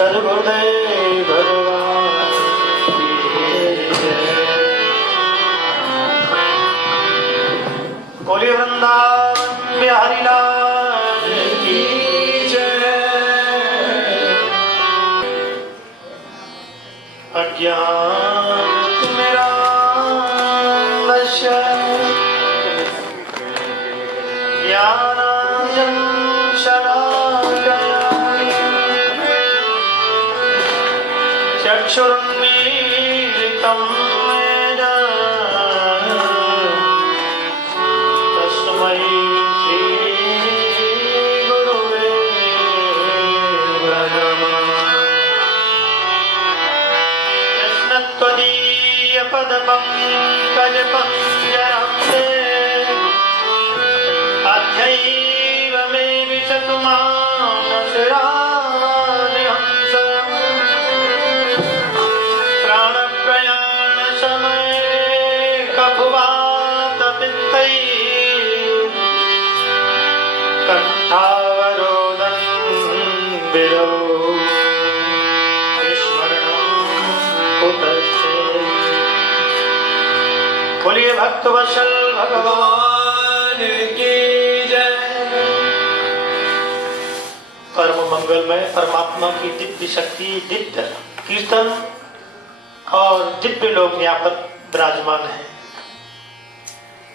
सद्गुरुदेव भगवान की जय। बोलिए वृंदावन बिहारी लाल की जय। अज्ञान मेरा नश्य ज्ञानांजन शलाकया चक्षुरुन्मीलितं येन तस्मै श्रीगुरुवे नमः। कृष्णत्वदीयपदपङ्कजपञ्जरं अद्यैव मे विशतु मानसिरानिहंस। प्राणप्रयाणसमये कफवातपित्तैः कण्ठावरोधं विरौ विस्मरणं कुतश्चे। बोलिए भक्तवत्सल भगवान की जय। परम मंगलमय परमात्मा की दिव्य शक्ति, दिव्य कीर्तन और दिव्य लोग यहाँ पर विराजमान है।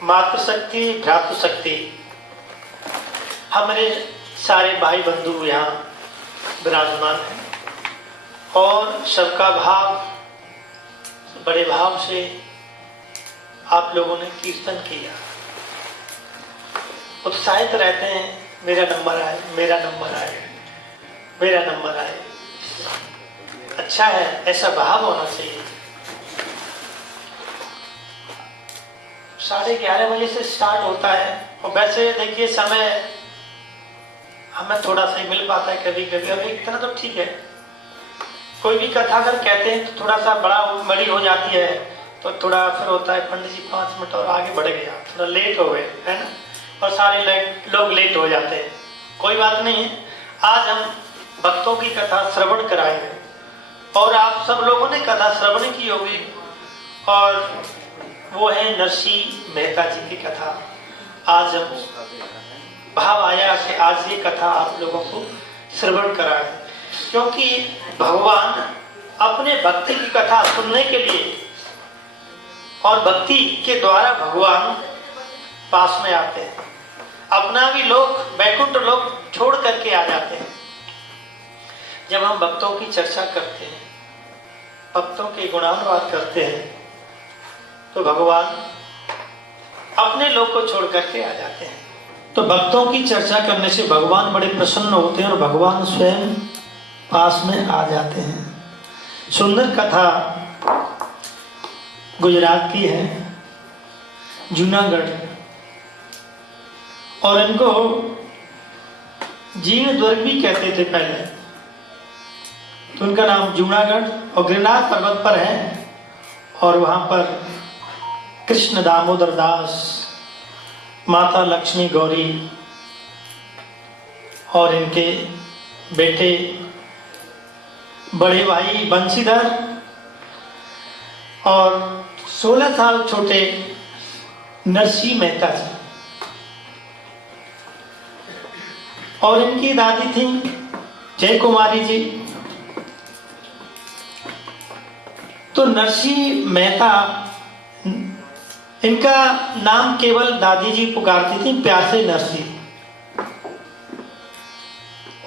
मातृशक्ति, भ्रातृशक्ति, हमारे सारे भाई बंधु यहाँ विराजमान हैं और सबका भाव, बड़े भाव से आप लोगों ने कीर्तन किया, उत्साहित रहते हैं। मेरा नंबर आए, मेरा नंबर आए, मेरा नंबर आए। अच्छा है, ऐसा भाव होना चाहिए। 11:30 बजे से स्टार्ट होता है और वैसे देखिए समय हमें थोड़ा सा ही मिल पाता है कभी कभी। अब एक तरह तो ठीक है, कोई भी कथा अगर कहते हैं तो थोड़ा सा बड़ी हो जाती है तो थोड़ा फिर होता है पंडित जी 5 मिनट और आगे बढ़ गया, थोड़ा लेट हो गए, है ना, और सारे लोग लेट हो जाते हैं। कोई बात नहीं है, आज हम भक्तों की कथा श्रवण कराएंगे और आप सब लोगों ने कथा श्रवण की होगी और वो है नरसिंह मेहता जी की कथा। आज हम भाव आया कि आज ये कथा आप लोगों को श्रवण कराएं, क्योंकि भगवान अपने भक्ति की कथा सुनने के लिए और भक्ति के द्वारा भगवान पास में आते हैं। अपना भी लोग, वैकुंठ लोग छोड़ करके आ जाते हैं। जब हम भक्तों की चर्चा करते हैं, भक्तों के गुणानुवाद करते हैं, तो भगवान अपने लोग को छोड़ करके आ जाते हैं। तो भक्तों की चर्चा करने से भगवान बड़े प्रसन्न होते हैं और भगवान स्वयं पास में आ जाते हैं। सुंदर कथा गुजरात की है, जूनागढ़, और इनको जीर्ण द्वर्ग भी कहते थे पहले, तो उनका नाम जूनागढ़ और गिरनार पर्वत पर है। और वहां पर कृष्ण दामोदर दास, माता लक्ष्मी गौरी और इनके बेटे बड़े भाई बंशीधर और 16 साल छोटे नरसिंह मेहता जी, और इनकी दादी थी जय कुमारी जी। तो नरसिंह मेहता, इनका नाम केवल दादी जी पुकारती थी प्यार से नरसिंह,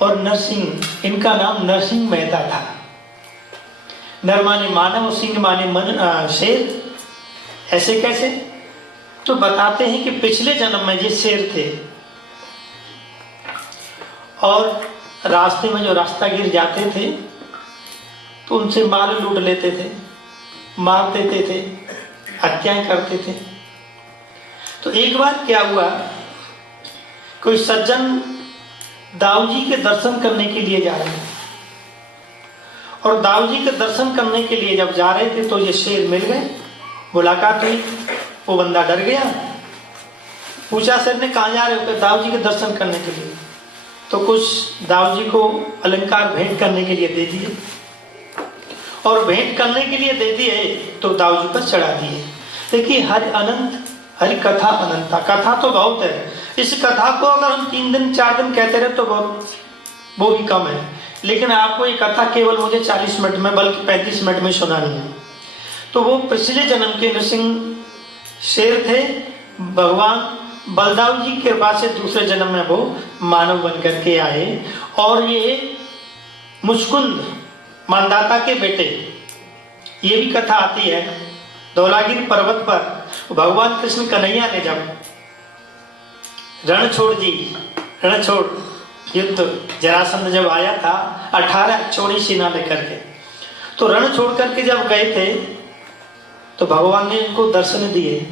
और नरसिंह, इनका नाम नरसिंह मेहता था। नर माने मानव, सिंह माने शेर। ऐसे कैसे? तो बताते हैं कि पिछले जन्म में ये शेर थे और रास्ते में जो रास्ता गिर जाते थे तो उनसे माल लूट लेते थे, मार देते थे, हत्याएं करते थे। तो एक बार क्या हुआ, कोई सज्जन दाऊ जी के दर्शन करने के लिए जा रहे थे और दाऊ जी के दर्शन करने के लिए जब जा रहे थे तो ये शेर मिल गए, मुलाकात हुई। वो बंदा डर गया, पूछा शेर ने कहाँ जा रहे हो? दाऊ जी के दर्शन करने के लिए। तो कुछ दाऊ जी को अलंकार भेंट करने के लिए दे दिए, और भेंट करने के लिए दे दिए तो दाऊ जी पर चढ़ा दिए। देखिए हरि अनंत, हरि कथा अनंता, कथा तो बहुत है। इस कथा को अगर हम 3 दिन 4 दिन कहते रहे तो बहुत वो भी कम है, लेकिन आपको ये कथा केवल मुझे 40 मिनट में बल्कि 35 मिनट में सुनानी है। तो वो पिछले जन्म के नृसिंह शेर थे, भगवान बलदाऊ जी की कृपा से दूसरे जन्म में वो मानव बन करके आए, और ये मुचकुंद मानदाता के बेटे। ये भी कथा आती है धौलागिरी पर्वत पर भगवान कृष्ण कन्हैया ने जब रणछोड़ युद्ध जरासंध जब आया था 18 चौड़ी सेना लेकर के, तो रण छोड़ करके जब गए थे तो भगवान ने इनको दर्शन दिए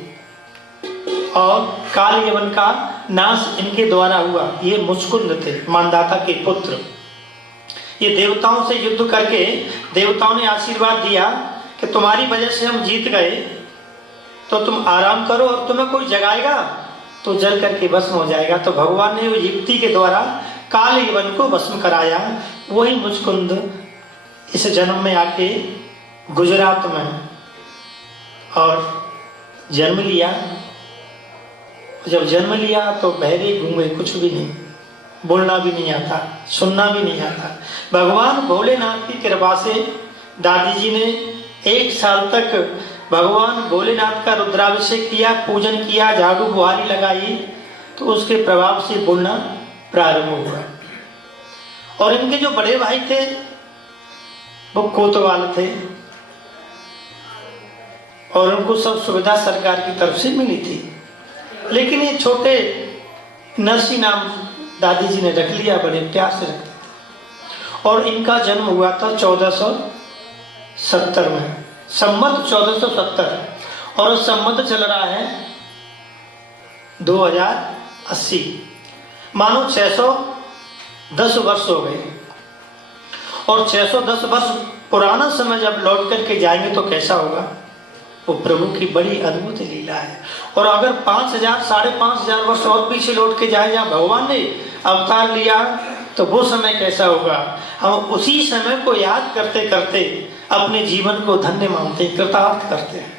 और काल यवन का नाश इनके द्वारा हुआ। ये मुचकुंद थे, मानदाता के पुत्र। ये देवताओं से युद्ध करके देवताओं ने आशीर्वाद दिया कि तुम्हारी वजह से हम जीत गए, तो तुम आराम करो और तुम्हें कोई जगाएगा तो जल करके भस्म हो जाएगा। तो भगवान ने वो युक्ति के द्वारा काल यवन को भस्म कराया। वही मुचकुंद इस जन्म में आके गुजरात में और जन्म लिया। जब जन्म लिया तो बहरे गूंगे, कुछ भी नहीं, बोलना भी नहीं आता, सुनना भी नहीं आता। भगवान भोलेनाथ की कृपा से दादी जी ने 1 साल तक भगवान भोलेनाथ का रुद्राभिषेक किया, पूजन किया, झाड़ू बुहारी लगाई, तो उसके प्रभाव से बोलना प्रारंभ हुआ। और इनके जो बड़े भाई थे वो कोतवाल थे, और उनको सब सुविधा सरकार की तरफ से मिली थी। लेकिन ये छोटे नरसी नाम दादी जी ने रख लिया, बड़े प्यार से रखते थे। और इनका जन्म हुआ था 1470 में, संवत 1470, और संवत चल रहा है 2080। मानो 610 वर्ष हो गए। और 610 वर्ष पुराना समय जब लौट करके जाएंगे तो कैसा होगा, वो प्रभु की बड़ी अद्भुत लीला है। और अगर 5000 5,500 वर्ष और पीछे लौट के जाए जहाँ भगवान ने अवतार लिया, तो वो समय कैसा होगा। हम उसी समय को याद करते करते अपने जीवन को धन्य मानते, कृतार्थ करते हैं।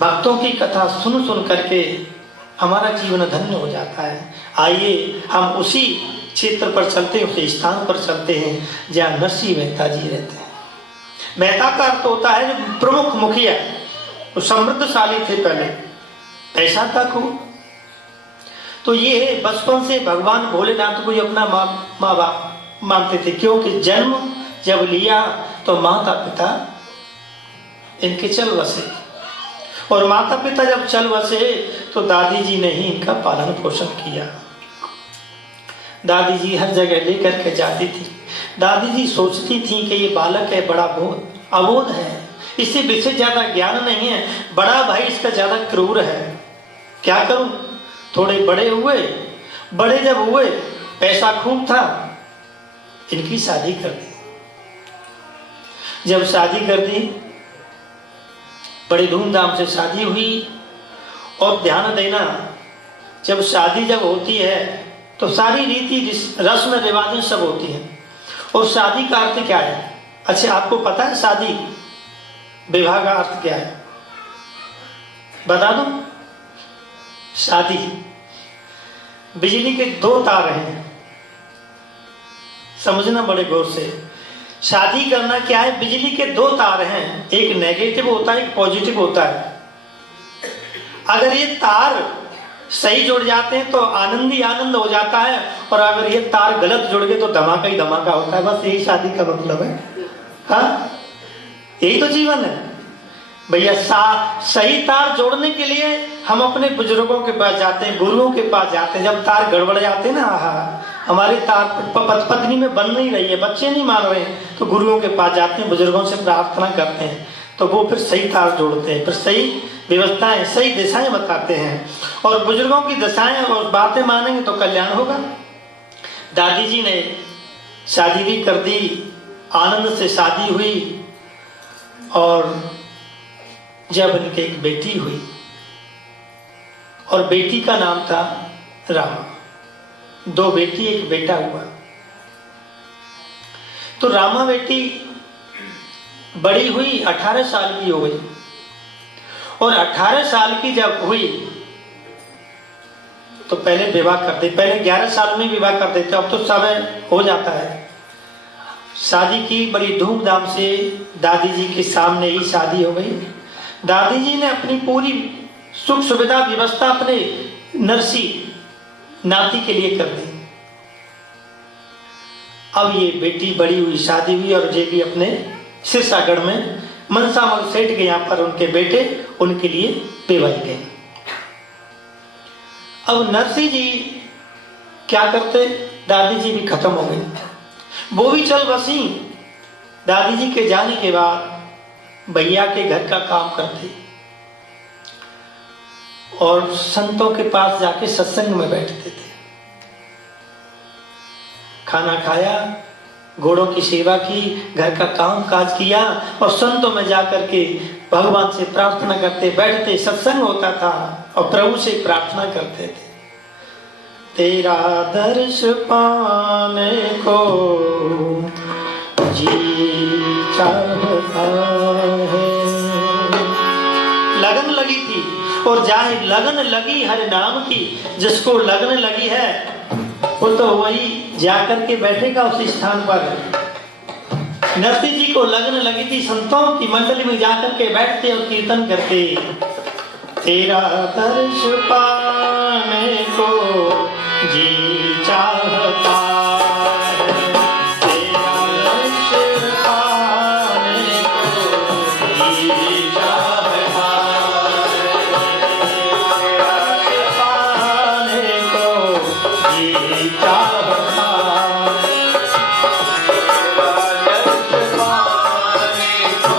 भक्तों की कथा सुन सुन करके हमारा जीवन धन्य हो जाता है। आइए हम उसी क्षेत्र पर चलते हैं, उसी स्थान पर चलते हैं जहाँ नरसिंह मेहता जी रहते हैं। मेहता का अर्थ होता है जो प्रमुख मुखिया, वो समृद्धशाली थे, पहले पैसा था खूब। तो ये बचपन से भगवान भोलेनाथ को ही अपना माँ बाप मानते थे, क्योंकि जन्म जब लिया तो माता पिता इनके चल बसे, और माता पिता जब चल बसे तो दादी जी ने ही इनका पालन पोषण किया। दादी जी हर जगह लेकर के जाती थी। दादी जी सोचती थी कि ये बालक है, बड़ा अबोध है, इसे विशेष ज्यादा ज्ञान नहीं है, बड़ा भाई इसका ज्यादा क्रूर है, क्या करूं। थोड़े बड़े जब हुए, पैसा खूब था, इनकी शादी कर दी। जब शादी कर दी, बड़ी धूमधाम से शादी हुई। और ध्यान देना, जब शादी जब होती है तो सारी रीति रस्म रिवाजें सब होती हैं। और शादी का अर्थ क्या है? अच्छा, आपको पता है शादी विवाह का अर्थ क्या है? बता दो। शादी, बिजली के 2 तार हैं, समझना बड़े गौर से। शादी करना क्या है? बिजली के 2 तार हैं, एक नेगेटिव होता है, एक पॉजिटिव होता है। अगर ये तार सही जुड़ जाते हैं तो आनंद ही आनंद हो जाता है, और अगर ये तार गलत जुड़ गए तो धमाका ही धमाका होता है। बस यही शादी का मतलब है। हाँ, यही तो जीवन है भैया। सही तार जोड़ने के लिए हम अपने बुजुर्गों के पास जाते हैं, गुरुओं के पास जाते हैं। जब तार गड़बड़ जाते हैं ना, हमारी तार पत्नी में बन नहीं रही है, बच्चे नहीं मान रहे हैं, तो गुरुओं के पास जाते हैं, बुजुर्गों से प्रार्थना करते हैं, तो वो फिर सही तार जोड़ते हैं, फिर सही व्यवस्थाएं, सही दिशाएं बताते हैं। और बुजुर्गों की दिशाएं और बातें मानेंगे तो कल्याण होगा। दादी जी ने शादी भी कर दी, आनंद से शादी हुई। और जब इनके एक बेटी हुई, और बेटी का नाम था रामा। 2 बेटी 1 बेटा हुआ। तो रामा बेटी बड़ी हुई, 18 साल की हो गई, और 18 साल की जब हुई तो पहले विवाह कर दे। पहले 11 साल में विवाह कर देते, अब तो समय हो जाता है। शादी की बड़ी धूमधाम से, दादी जी के सामने ही शादी हो गई। दादी जी ने अपनी पूरी सुख सुविधा व्यवस्था अपने नरसी नाती के लिए कर दी। अब ये बेटी बड़ी हुई, शादी हुई, और ये भी अपने सिरसागढ़ में मनसामल सेठ के यहाँ पर उनके बेटे उनके लिए पेवाई गए। अब नरसी जी क्या करते, दादी जी भी खत्म हो गई, वो भी चल बसी। दादी जी के जाने के बाद भैया के घर का काम करते और संतों के पास जाके सत्संग में बैठते थे। खाना खाया, घोड़ों की सेवा की, घर का काम काज किया, और संतों में जाकर के भगवान से प्रार्थना करते बैठते। सत्संग होता था और प्रभु से प्रार्थना करते थे, तेरा दर्श पाने को जी चाहता है। लगन लगी थी, और जहाँ लगन लगी हर नाम की, जिसको लगन लगी है वो तो वही जाकर के बैठेगा उस स्थान पर। नरसी जी को लगन लगी थी, संतों की मंडली में जाकर के बैठते और कीर्तन करते, तेरा दर्श पाने को जी चाहता है, तेरा दर्श पाने को जी चाहता है, तेरा दर्श पाने को जी चाहता है, तेरा दर्श पाने को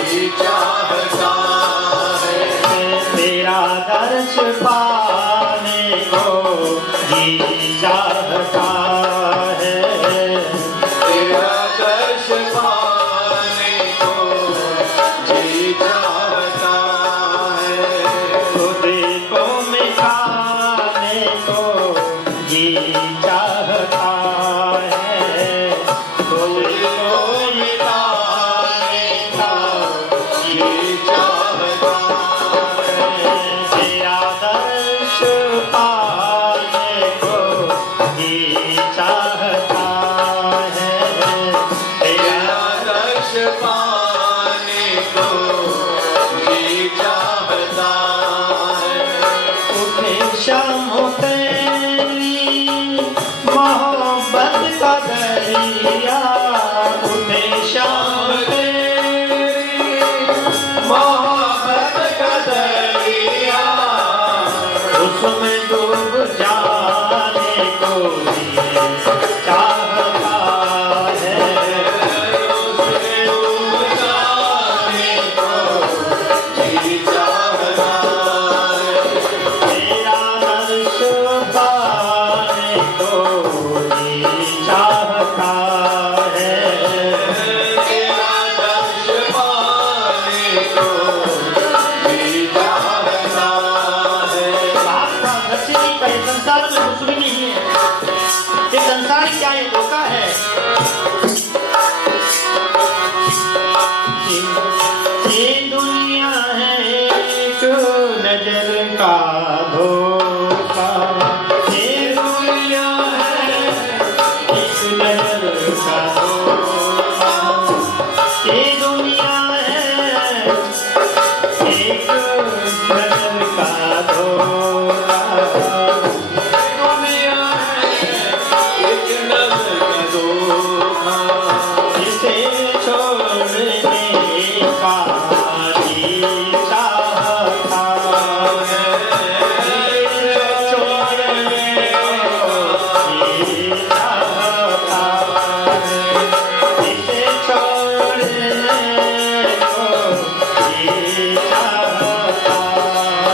जी चाहता है, तेरा दर्श पाने को जी चाहता है, तेरा दर्श पाने को जी चाहता है, खुद को मिटाने को जी चाहता है, खुद को मिटाने का जी चाहता है, तेरा दर्श पाने को जी चाहता है, तेरा दर्श पाने को जी चाहता है, उठे शाम तेरी मोहब्बत का दरिया, उठे शाम तेरी मोहब्बत का दरिया, उसमें डूब जाने को जी चाहता है, उसमें डूब जाने को जी चाहता है, तेरा दर्श पाने को जी चाहता है, तेरा दर्श पाने को जी चाहता है। आपका नरसिंह का ये संसार में कुछ भी नहीं है, ये संसार क्या है, धोखा है। ये दुनिया है एक नजर का धोखा, ये दुनिया है एक नजर का धोखा, ये दुनिया है एक नजर का धोखा, दुनिया है एक नजर का धोखा, इसे छोड़ने का जी चाहता है, इसे छोड़ने को जी चाहता है, इसे छोड़ने को जी चाहता है,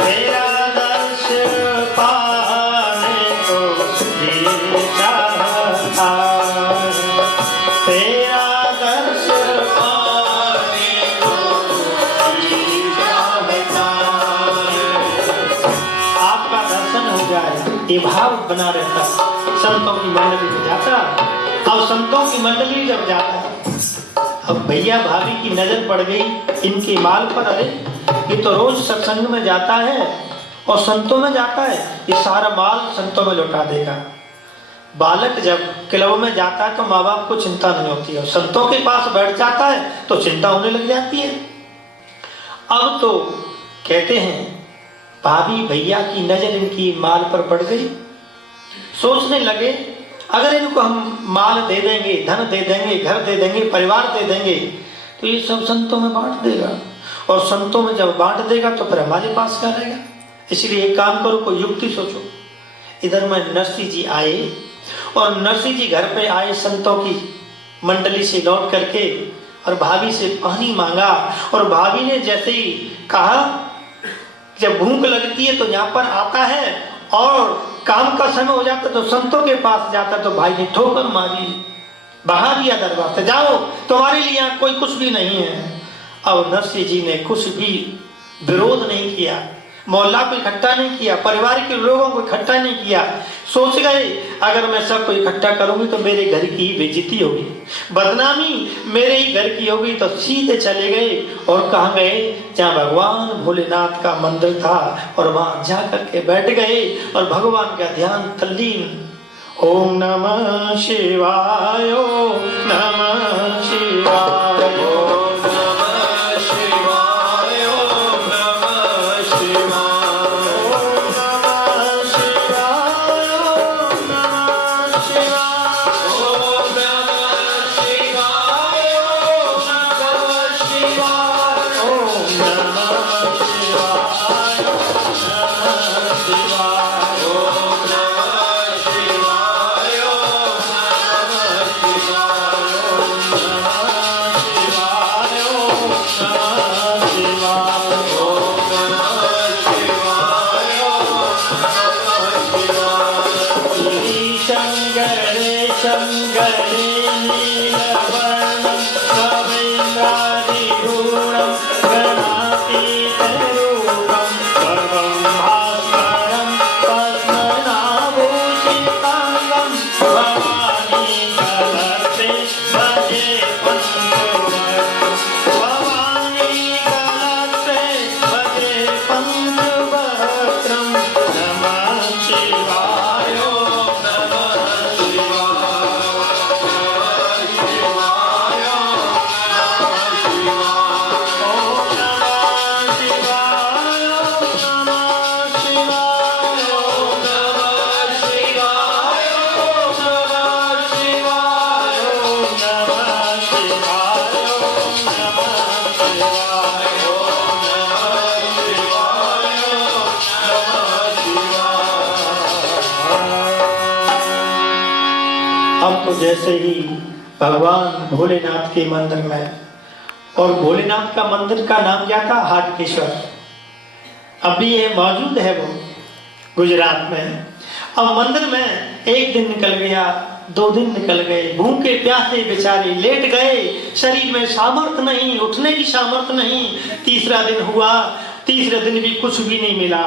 तेरा दर्श पाने को जी चाहता है, तेरा दर्श पाने को जी चाहता है। आपका दर्शन हो जाए, ये भाव बना रहता, संतों की मंडली में जाता, अब संतों की मंडली जब जाता है, अब भैया भाभी की नजर पड़ गई इनके माल पर। अरे ये तो रोज सत्संग में जाता है और संतों में जाता है, ये सारा माल संतों में लौटा देगा। बालक जब क्लब में जाता है तो माँ बाप को चिंता नहीं होती है, संतों के पास बैठ जाता है तो चिंता होने लग जाती है। अब तो कहते हैं भाभी भैया की नजर इनकी माल पर पड़ गई। सोचने लगे अगर इनको हम माल दे देंगे, धन दे देंगे, घर दे देंगे, परिवार दे देंगे तो ये सब संतों में बांट देगा, और संतों में जब बांट देगा तो फिर हमारे पास क्या रहेगा। इसलिए एक काम करो, कोई युक्ति सोचो। इधर में नरसिंह जी आए और नरसिंह जी घर पे आए संतों की मंडली से लौट करके, और भाभी से पानी मांगा। और भाभी ने जैसे ही कहा जब भूख लगती है तो यहाँ पर आता है और काम का समय हो जाता तो संतों के पास जाता, तो भाई ने ठोकर मारी, भगा दिया दरबार से, जाओ तुम्हारे लिए यहाँ कोई कुछ भी नहीं है। और नरसिंह जी ने कुछ भी विरोध नहीं किया, मोहल्ला को इकट्ठा नहीं किया, परिवार के लोगों को इकट्ठा नहीं किया। सोच गए अगर मैं सबको इकट्ठा करूंगी तो मेरे घर की बेइज्जती होगी, बदनामी मेरे ही घर की होगी। तो सीधे चले गए और कहाँ गए, जहाँ भगवान भोलेनाथ का मंदिर था, और वहां जा करके बैठ गए और भगवान का ध्यान तल्लीन। ओम नमः शिवाय, ओम नमः शिवाय, जैसे ही भगवान भोलेनाथ के मंदिर में, और भोलेनाथ का मंदिर का नाम क्या था, हाटकेश्वर। अभी ये मौजूद है वो गुजरात में। अब मंदिर में एक दिन निकल गया, 2 दिन निकल गए, भूखे प्यासे बेचारे लेट गए, शरीर में सामर्थ्य नहीं, उठने की सामर्थ्य नहीं। तीसरा दिन हुआ, तीसरे दिन भी कुछ भी नहीं मिला,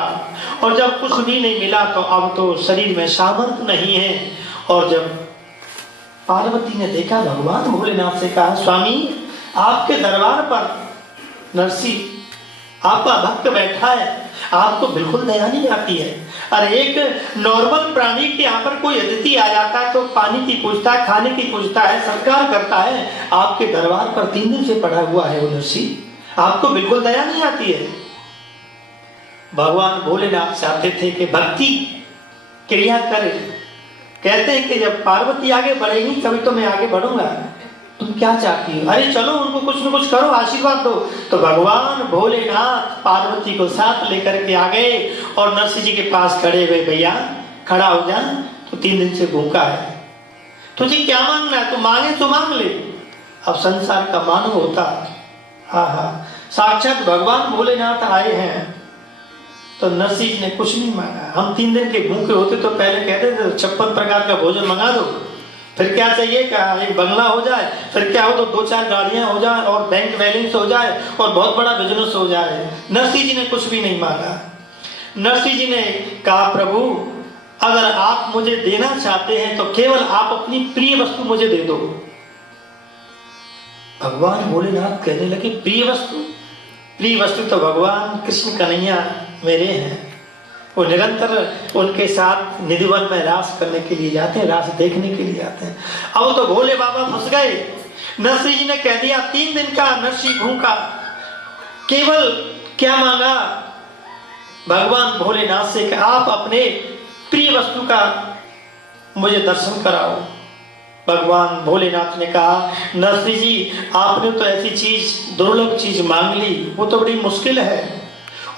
और जब कुछ भी नहीं मिला तो अब तो शरीर में सामर्थ्य नहीं है। और जब पार्वती ने देखा, भगवान भोलेनाथ से कहा, स्वामी आपके दरबार पर नरसिंह आपका भक्त बैठा है, आपको बिल्कुल दया नहीं आती है। अरे एक नॉर्मल प्राणी के यहाँ पर कोई अतिथि आ जाता है तो पानी की पूछता है, खाने की पूछता है, सत्कार करता है। आपके दरबार पर 3 दिन से पड़ा हुआ है वो नरसिंह, आपको बिल्कुल दया नहीं आती है। भगवान भोलेनाथ चाहते थे कि भक्ति क्रिया करे। कहते हैं कि जब पार्वती आगे बढ़ेगी तभी तो मैं आगे बढ़ूंगा, तुम क्या चाहती हो? अरे चलो उनको कुछ न कुछ करो, आशीर्वाद दो। तो भगवान भोलेनाथ पार्वती को साथ लेकर के आ गए और नरसिंह जी के पास खड़े हुए, भैया खड़ा हो जा, तो 3 दिन से भूखा है, तुझे क्या मांगना है, तू मांगे तो मांग ले। अब संसार का मानव होता, हाँ साक्षात भगवान भोलेनाथ आए हैं, तो नरसिंह ने कुछ नहीं मांगा। हम 3 दिन के भूखे होते तो पहले कहते थे 56 प्रकार का भोजन मंगा दो, फिर क्या चाहिए, क्या एक बंगला हो जाए, फिर क्या हो तो 2-4 गाड़ियां हो जाए और बैंक बैलेंस हो जाए और बहुत बड़ा बिजनेस हो जाए। नरसिंह जी ने कुछ भी नहीं मांगा। नरसिंह जी ने कहा, प्रभु अगर आप मुझे देना चाहते हैं तो केवल आप अपनी प्रिय वस्तु मुझे दे दो। भगवान भोलेनाथ कहने लगे प्रिय वस्तु तो भगवान कृष्ण कन्हैया मेरे हैं। वो निरंतर उनके साथ निधिवन में रास करने के लिए जाते हैं, रास देखने के लिए जाते हैं। अब तो भोले बाबा फंस गए। नरसिंह जी ने कह दिया 3 दिन का नरसिंह भूखा, केवल क्या मांगा भगवान भोलेनाथ से कि आप अपने प्रिय वस्तु का मुझे दर्शन कराओ। भगवान भोलेनाथ ने कहा नरसिंह जी आपने तो ऐसी चीज दुर्लभ चीज मांग ली, वो तो बड़ी मुश्किल है,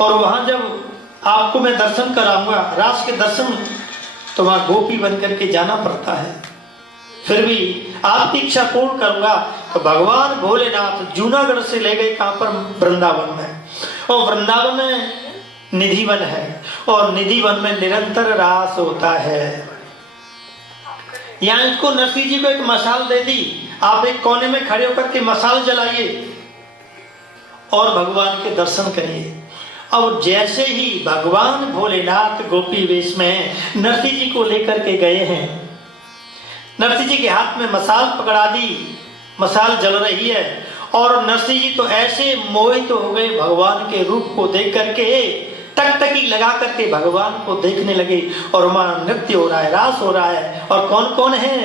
और वहां जब आपको मैं दर्शन कराऊंगा रास के दर्शन तो वहां गोपी बन करके जाना पड़ता है, फिर भी आपकी इच्छा पूर्ण करूंगा। तो भगवान भोलेनाथ जूनागढ़ से ले गए कहां पर, वृंदावन में, और वृंदावन में निधिवन है और निधिवन में निरंतर रास होता है। यहाँ इसको नरसिंह जी को एक मशाल दे दी, आप एक कोने में खड़े होकर के मशाल जलाइए और भगवान के दर्शन करिए। और जैसे ही भगवान भोलेनाथ गोपी वेश में नरसिंह जी को लेकर के गए हैं, नरसिंह जी के हाथ में मशाल पकड़ा दी, मशाल जल रही है और नरसिंह जी तो ऐसे मोहित हो गए भगवान के रूप को देख करके, टकटकी लगा करके भगवान को देखने लगे। और वहां नृत्य हो रहा है, रास हो रहा है, और कौन कौन है,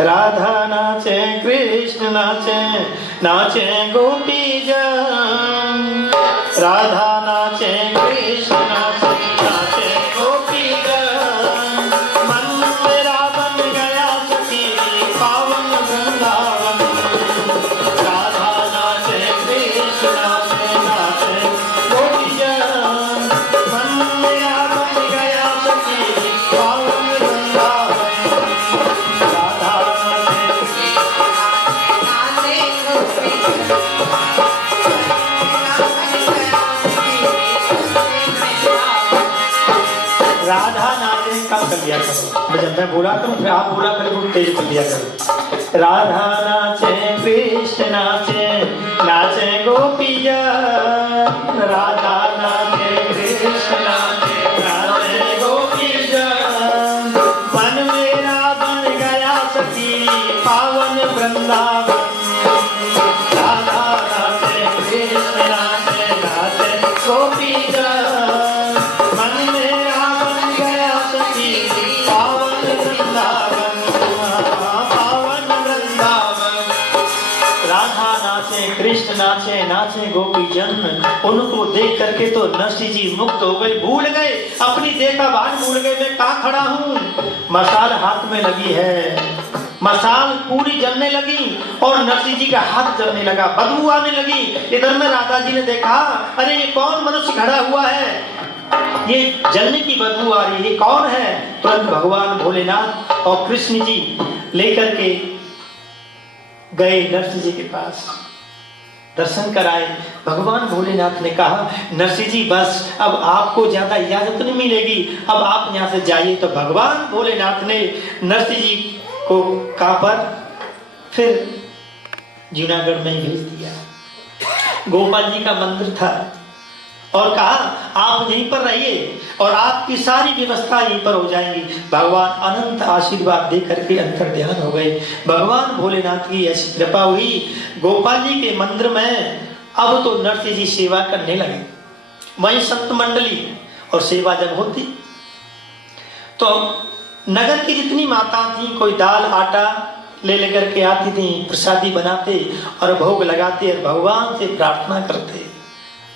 राधा नाचे, कृष्ण नाचे, नाचे गोपी जन, राधा नाचे, कृष्ण नाचे, नाचे गोपी जन, मन मेरा बन गया सखी पावन वृंदावन, राधा नाचे, कृष्ण नाचे, नाचे गोपी जन, मन मेरा बन गया सखी पावन वृंदावन, राधा राधा नाचे का कर दिया करो, जब मैं बोला करूं फिर आप बोला करो, तेज कर दिया करो। राधा नाचे, कृष्ण नाचे, नाचे गोपिया, राधा नाचे, कृष्ण नाचे, नाचे गोपिया, मन मेरा बन गया सखी पावन वृंदावन, राधा नाचे, कृष्ण नाचे, नाचे गोपिया, कृष्ण नाचे, नाचे गोपी जन। उनको देख करके तो नरसिंह जी मुक्त हो गए, भूल गए अपनी देखा भान, भूल गए मैं कहाँ खड़ा हूँ। मशाल हाथ में लगी है, मशाल पूरी जलने लगी और नरसिंह जी का हाथ जलने लगा, बदबू आने लगी। इधर में राधा जी ने देखा अरे ये कौन मनुष्य खड़ा हुआ है, ये जलने की बदबू आ रही है, ये कौन है। तुरंत भगवान भोलेनाथ और कृष्ण जी लेकर के गए नरसिंह जी के पास, दर्शन कराए। भगवान भोलेनाथ ने कहा नरसिंह जी बस अब आपको ज्यादा इजाजत नहीं मिलेगी, अब आप यहाँ से जाइए। तो भगवान भोलेनाथ ने नरसिंह जी को कहा पर फिर जूनागढ़ में ही भेज दिया। गोपाल जी का मंदिर था और कहा आप यहीं पर रहिए और आपकी सारी व्यवस्था यहीं पर हो जाएंगी। भगवान अनंत आशीर्वाद दे करके अंतर ध्यान हो गए। भगवान भोलेनाथ की ऐसी कृपा हुई, गोपाल जी के मंदिर में अब तो नरसिंह जी सेवा करने लगे। वहीं संत मंडली और सेवा जब होती तो नगर की जितनी माता थी कोई दाल आटा ले लेकर के आती थी, प्रसादी बनाते और भोग लगाते और भगवान से प्रार्थना करते,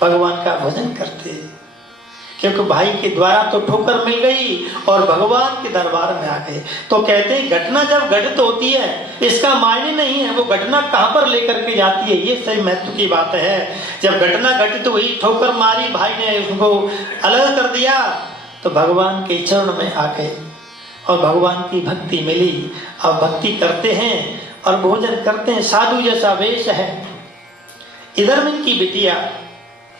भगवान का भजन करते। क्योंकि भाई के द्वारा तो ठोकर मिल गई और भगवान के दरबार में आ गए। तो कहते हैं घटना जब घटित होती है इसका मायने नहीं है वो घटना कहां पर लेकर के जाती है, ये सही महत्व की बात है। जब घटना घटित हुई, ठोकर मारी, भाई ने उसको अलग कर दिया, तो भगवान के चरण में आ गए और भगवान की भक्ति मिली। अब भक्ति करते हैं और भोजन करते हैं, साधु जैसा वेश है। इधर में इनकी बिटिया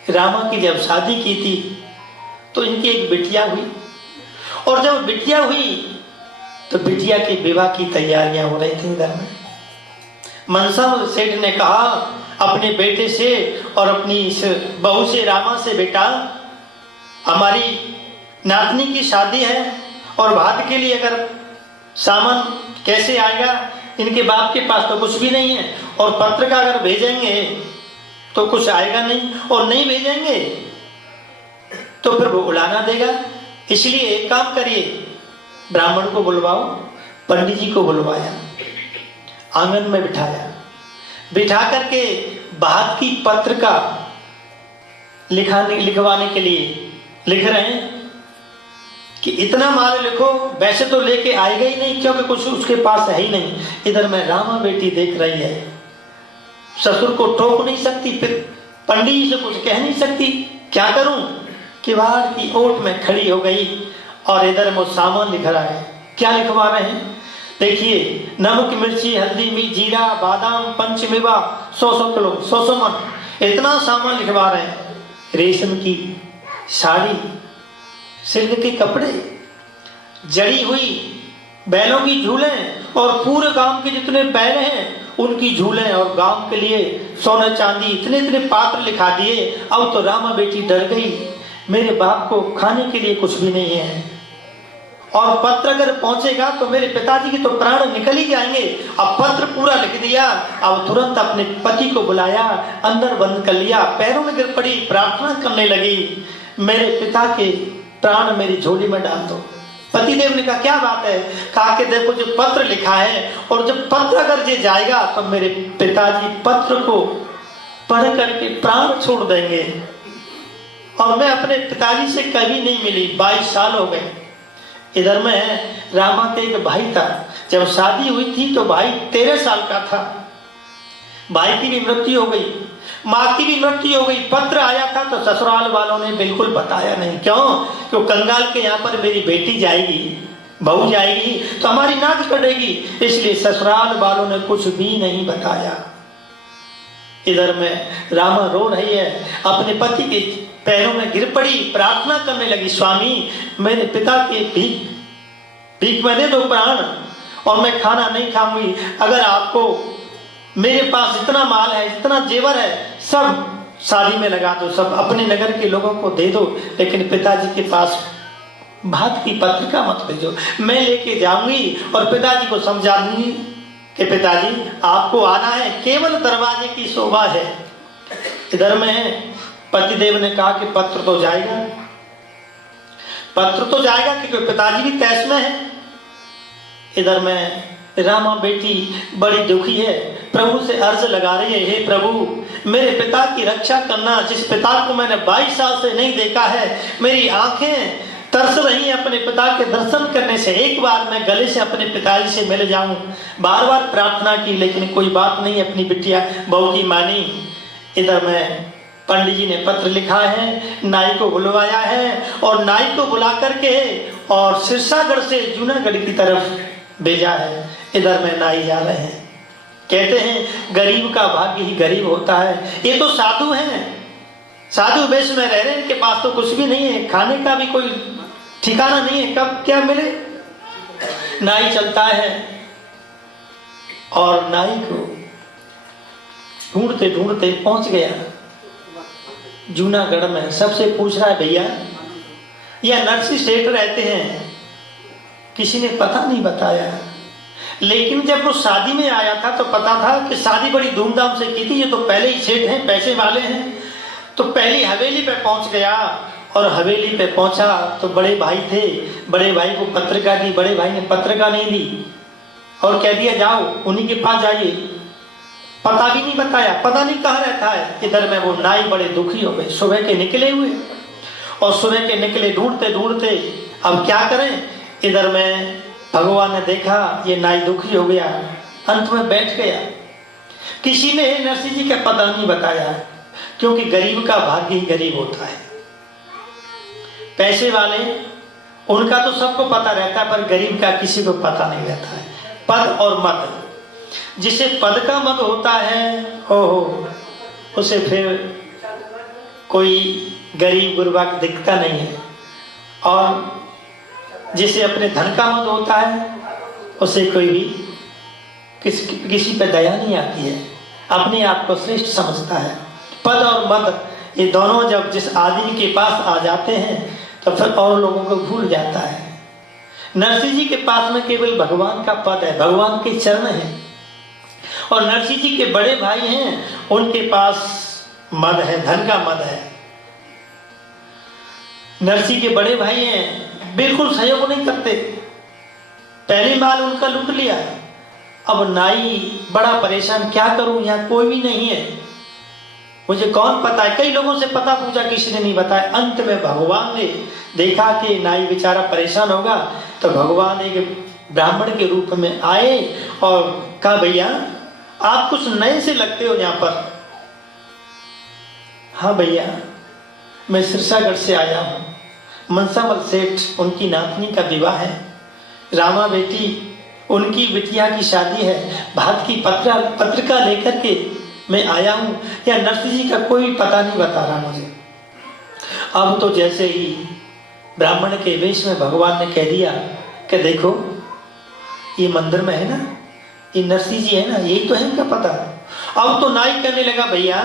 रामा की जब शादी की थी तो इनकी एक बिटिया हुई और जब बिटिया हुई तो बिटिया के विवाह की तैयारियां हो रही थी। इधर में मनसा सेठ ने कहा अपने बेटे से और अपनी इस बहू से, रामा से, बेटा हमारी नातनी की शादी है और भात के लिए अगर सामान कैसे आएगा, इनके बाप के पास तो कुछ भी नहीं है, और पत्र का अगर भेजेंगे तो कुछ आएगा नहीं, और नहीं भेजेंगे तो फिर वो उड़ाना देगा। इसलिए एक काम करिए, ब्राह्मण को बुलवाओ। पंडित जी को बुलवाया, आंगन में बिठाया, बिठा करके भात की पत्र का लिखवाने के लिए लिख रहे हैं कि इतना माल लिखो। वैसे तो लेके आएगा ही नहीं, क्योंकि कुछ उसके पास है ही नहीं। इधर मैं रामा बेटी देख रही है, ससुर को टोक नहीं सकती, फिर पंडित जी से कुछ कह नहीं सकती, क्या करूं? किवाड़ की ओट में खड़ी हो गई और इधर वो सामान लिख रहा है। क्या लिखवा रहे हैं देखिए, नमक, मिर्ची, हल्दी, मिर्च, जीरा, बादाम, पंचमेवा, 100 किलो, 100 मन, इतना सामान लिखवा रहे हैं। रेशम की साड़ी, सिल्क के कपड़े, जड़ी हुई बैलों की झूलें, और पूरे गांव के जितने बैल हैं उनकी झूलें, और गांव के लिए सोना चांदी, इतने इतने पात्र लिखा दिए। अब तो रामा बेटी डर गई, मेरे बाप को खाने के लिए कुछ भी नहीं है, और पत्र अगर पहुंचेगा तो मेरे पिताजी के तो प्राण निकल ही जाएंगे। अब पत्र पूरा लिख दिया। अब तुरंत अपने पति को बुलाया, अंदर बंद कर लिया, पैरों में गिर पड़ी, प्रार्थना करने लगी, मेरे पिता के प्राण मेरी झोली में डाल दो। पतिदेव ने कहा क्या बात है? कहा कि देखो जो पत्र लिखा है, और जब पत्र अगर ये जाएगा तो मेरे पिताजी पत्र को पढ़ करके प्राण छोड़ देंगे। और मैं अपने पिताजी से कभी नहीं मिली, 22 साल हो गए। इधर में रामा के एक भाई था, जब शादी हुई थी तो भाई 13 साल का था। भाई की भी मृत्यु हो गई, माँ की भी मृत्यु हो गई। पत्र आया था तो ससुराल वालों ने बिल्कुल बताया नहीं। क्यों? क्यों? कंगाल के यहाँ पर मेरी बेटी जाएगी, बहू जाएगी तो हमारी नाक कटेगी, इसलिए ससुराल वालों ने कुछ भी नहीं बताया। इधर में रामा रो रही है, अपने पति के पैरों में गिर पड़ी, प्रार्थना करने लगी, स्वामी मेरे पिता के भीख में दे दो प्राण, और मैं खाना नहीं खाऊंगी। अगर आपको मेरे पास इतना माल है, इतना जेवर है, सब शादी में लगा दो, सब अपने नगर के लोगों को दे दो, लेकिन पिताजी के पास भात की पत्रिका मत भेजो। मैं लेके जाऊंगी और पिताजी को समझा दूंगी कि पिताजी आपको आना है, केवल दरवाजे की शोभा है। इधर में पतिदेव ने कहा कि पत्र तो जाएगा, पत्र तो जाएगा, क्योंकि पिताजी भी तैस में है। इधर में रामा बेटी बड़ी दुखी है, प्रभु से अर्ज लगा रही है, हे प्रभु मेरे पिता की रक्षा करना, जिस पिता को मैंने 22 साल से नहीं देखा है। मेरी आंखें तरस रही हैं अपने पिता के दर्शन करने से, एक बार मैं गले से अपने पिताजी से मिल जाऊं। बार बार प्रार्थना की, लेकिन कोई बात नहीं अपनी बिटिया बहू की मानी। इधर में पंडित जी ने पत्र लिखा है, नाई को बुलवाया है, और नाई को बुला करके और सिरसागढ़ से जूनागढ़ की तरफ भेजा है। इधर में नाई जा रहे हैं, कहते हैं गरीब का भाग्य ही गरीब होता है। ये तो साधु हैं, साधु वेश में रह रहे हैं, इनके पास तो कुछ भी नहीं है, खाने का भी कोई ठिकाना नहीं है, कब क्या मिले। नाई चलता है और नाई को ढूंढते ढूंढते पहुंच गया जूनागढ़ में। सबसे पूछ रहा है भैया यह नरसी सेठ रहते हैं, किसी ने पता नहीं बताया। लेकिन जब वो शादी में आया था तो पता था कि शादी बड़ी धूमधाम से की थी, ये तो पहले ही सेठ हैं, पैसे वाले हैं। तो पहली हवेली पे पहुंच गया, और हवेली पे पहुंचा तो बड़े भाई थे, बड़े भाई को पत्रिका दी, बड़े भाई ने पत्रिका नहीं दी और कह दिया जाओ उन्हीं के पास जाइए। पता भी नहीं बताया, पता नहीं कहाँ रहता है। इधर में वो नाई बड़े दुखी हो गए, सुबह के निकले हुए, और सुबह के निकले ढूंढते ढूंढते अब क्या करें। इधर में भगवान ने देखा ये नाई दुखी हो गया, अंत में बैठ गया। किसी ने नरसिंह जी का पता नहीं बताया, क्योंकि गरीब का भाग्य ही गरीब होता है। पैसे वाले उनका तो सबको पता रहता है, पर गरीब का किसी को पता नहीं रहता है। पद और मद, जिसे पद का मद होता है ओहो, उसे फिर कोई गरीब गुरबा दिखता नहीं है, और जिसे अपने धन का मद होता है उसे कोई भी किसी पे दया नहीं आती है, अपने आप को श्रेष्ठ समझता है। पद और मद ये दोनों जब जिस आदमी के पास आ जाते हैं तो फिर और लोगों को भूल जाता है। नरसिंह जी के पास में केवल भगवान का पद है, भगवान के चरण है। और नरसिंह जी के बड़े भाई हैं, उनके पास मद है, धन का मद है। नरसिंह के बड़े भाई हैं, बिल्कुल सहयोग नहीं करते, पहली माल उनका लूट लिया। अब नाई बड़ा परेशान, क्या करूं, यहाँ कोई भी नहीं है, मुझे कौन पता है। कई लोगों से पता पूछा, किसी ने नहीं बताया। अंत में भगवान ने देखा कि नाई बेचारा परेशान होगा, तो भगवान एक ब्राह्मण के रूप में आए और कहा, भैया आप कुछ नए से लगते हो यहाँ पर। हाँ भैया, मैं सिरसागढ़ से आया हूँ, मनसामल सेठ उनकी नातनी का विवाह है, रामा बेटी उनकी बिटिया की शादी है, भात की पत्रिका लेकर के मैं आया हूँ, या नरसिंह जी का कोई पता नहीं बता रहा मुझे। अब तो जैसे ही ब्राह्मण के वेश में भगवान ने कह दिया कि देखो ये मंदिर में है ना, ये नरसिंह जी है ना, यही तो है इनका पता। अब तो नाई कहने लगा, भैया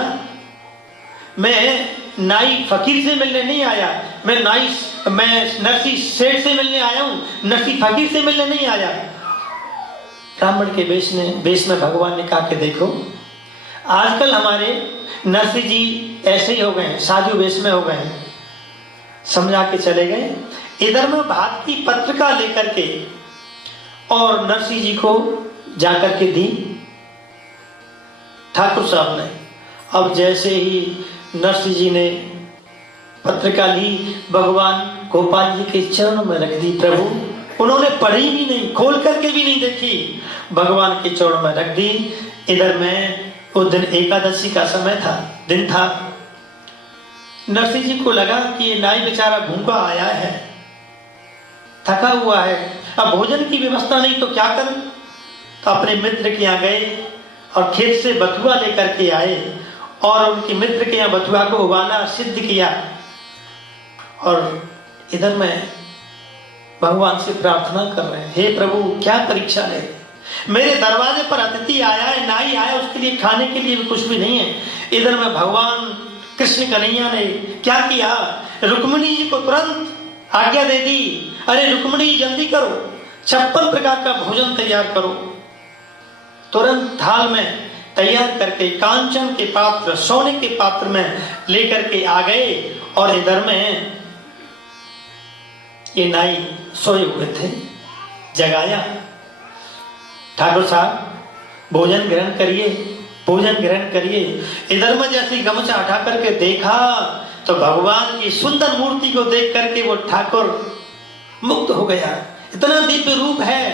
मैं नाई फकीर से मिलने नहीं आया, मैं नरसिंह सेठ से मिलने आया हूँ, नरसिंह फकीर से मिलने नहीं आया। ब्राह्मण के वेश में भगवान ने कहा कि देखो आजकल हमारे नरसिंह जी ऐसे ही हो गए, साधु वेश में हो गए। समझा के चले गए। इधर में भात की पत्रिका लेकर के और नरसिंह जी को जाकर के दी ठाकुर साहब ने। अब जैसे ही नरसिंह जी ने पत्रिका ली, भगवान गोपाल जी के चरणों में रख दी। प्रभु उन्होंने पढ़ी भी नहीं, खोल करके भी नहीं देखी, भगवान के चरणों में रख दी। इधर में उस दिन एकादशी का समय था, दिन था। नरसिंह जी को लगा कि ये नाई बेचारा भूखा आया है, थका हुआ है, अब भोजन की व्यवस्था नहीं तो क्या करें। तो अपने मित्र के यहाँ गए और खेत से बथुआ लेकर के आए और उनके मित्र के यहाँ बथुआ को उबाला, सिद्ध किया। और इधर में भगवान से प्रार्थना कर रहे हैं, हे प्रभु क्या परीक्षा है, मेरे दरवाजे पर अतिथि आया है, नाई आया, उसके लिए खाने के लिए भी कुछ भी नहीं है। इधर में भगवान कृष्ण कन्हैया ने क्या किया, रुक्मिणी जी को तुरंत आज्ञा दे दी, अरे रुक्मिणी जल्दी करो, 56 प्रकार का भोजन तैयार करो। तुरंत थाल में तैयार करके कांचन के पात्र, सोने के पात्र में लेकर के आ गए। और इधर में ये नाई सोए हुए थे, जगाया, ठाकुर साहब भोजन ग्रहण करिए, भोजन ग्रहण करिए। इधर में जैसे गमछा हटा करके देखा तो भगवान की सुंदर मूर्ति को देख करके वो ठाकुर मुक्त हो गया। इतना दिव्य रूप है।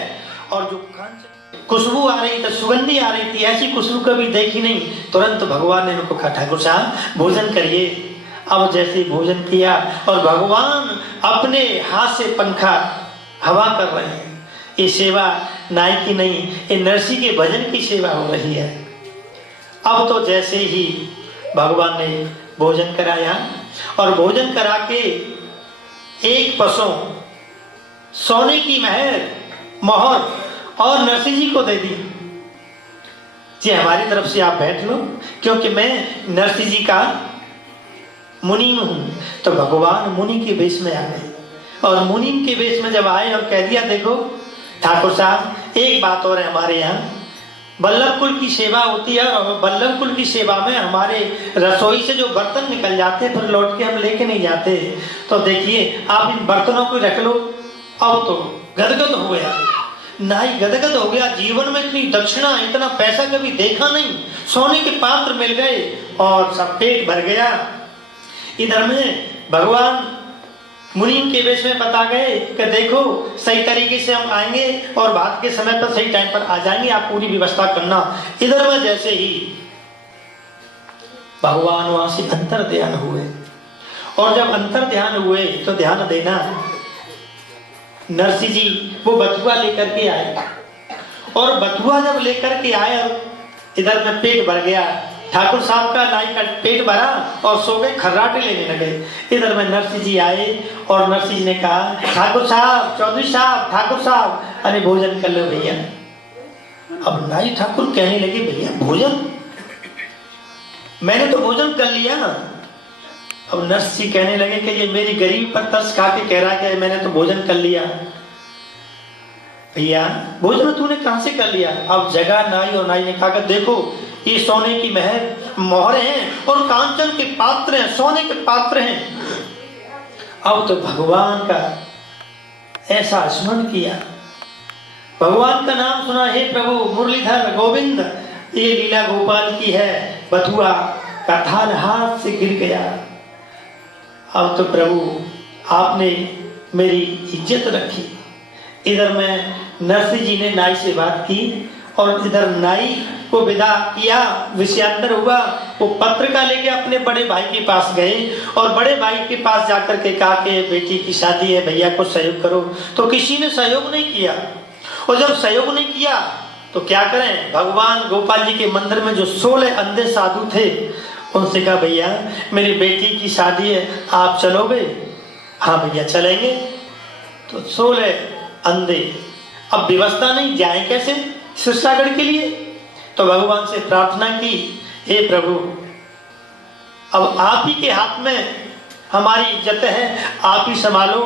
और जो खुशबू आ रही थी, सुगंधी आ रही थी, ऐसी खुशबू कभी देखी नहीं। तुरंत भगवान ने उनको कहा, ठाकुर साहब भोजन करिए। अब जैसे भोजन किया और भगवान अपने हाथ से पंखा हवा कर रहे हैं। ये सेवा नाई की नहीं, ये नरसिंह के भजन की सेवा हो रही है। अब तो जैसे ही भगवान ने भोजन कराया और भोजन करा के एक पसों सोने की मोहर और नरसिंह जी को दे दी, जी हमारी तरफ से आप बैठ लो, क्योंकि मैं नरसिंह जी का मुनि हूं। तो भगवान मुनि के वेश में आ गए और मुनि के वेश में जब आए और कह दिया, देखो ठाकुर साहब एक बात और है, हमारे यहाँ बल्लभ कुल की सेवा होती है और बल्लभ कुल की सेवा में हमारे रसोई से जो बर्तन निकल जाते फिर लौट के हम लेके नहीं जाते, तो देखिए आप इन बर्तनों को रख लो। अब तो गदगद हो गया, नाई गदगद हो गया, जीवन में इतनी दक्षिणा, इतना पैसा कभी देखा नहीं, सोने के पात्र मिल गए और सब पेट भर गया। इधर में भगवान मुनि के वेश में बता गए कि देखो सही तरीके से हम आएंगे और बात के समय पर सही टाइम पर आ जाएंगे, आप पूरी व्यवस्था करना। इधर में जैसे ही भगवान वहां से अंतर ध्यान हुए और जब अंतर ध्यान हुए तो ध्यान देना, नरसिंह जी वो बथुआ लेकर के आए और बथुआ जब लेकर के आए और इधर में पेट भर गया, ठाकुर साहब का नाई का पेट भरा और सो गए, खर्राटे लेने लगे। इधर में नरसिंह जी आए और नरसिंह जी ने कहा, ठाकुर साहब, चौधरी साहब, ठाकुर साहब, अरे भोजन कर लो भैया। अब नाई ठाकुर कहने लगे, भैया भोजन, मैंने तो भोजन कर लिया। अब नरसिंह कहने लगे कि ये मेरी गरीब पर तरस खा के कह रहा है कि मैंने तो भोजन कर लिया। भैया भोजन तूने कहां से कर लिया? अब जगह नाई और नाई ने कहा देखो ये सोने की मोहरे हैं और कांचन के पात्र हैं, सोने के पात्र हैं। अब तो भगवान का ऐसा स्मरण किया, भगवान का नाम सुना, हे प्रभु मुरलीधर गोविंद, ये लीला गोपाल की है। बथुआ का थाल हाथ से गिर गया। अब तो प्रभु आपने मेरी इज्जत रखी। इधर मैं नरसिंह जी ने नाई से बात की और इधर नाई को विदा किया, विषयांतर हुआ। वो पत्रिका लेके अपने बड़े भाई के पास गए और बड़े भाई के पास जाकर के कहा कि बेटी की शादी है, भैया को सहयोग करो। तो किसी ने सहयोग नहीं किया, और जब सहयोग नहीं किया तो क्या करें? भगवान गोपाल जी के मंदिर में जो 16 अंधे साधु थे, उनसे कहा भैया मेरी बेटी की शादी है, आप चलोगे? हाँ भैया चलेंगे। तो 16 अंधे, अब व्यवस्था नहीं, जाए कैसे शिवसागर के लिए? तो भगवान से प्रार्थना की, हे प्रभु अब आप ही के हाथ में हमारी इज्जत है, आप ही संभालो।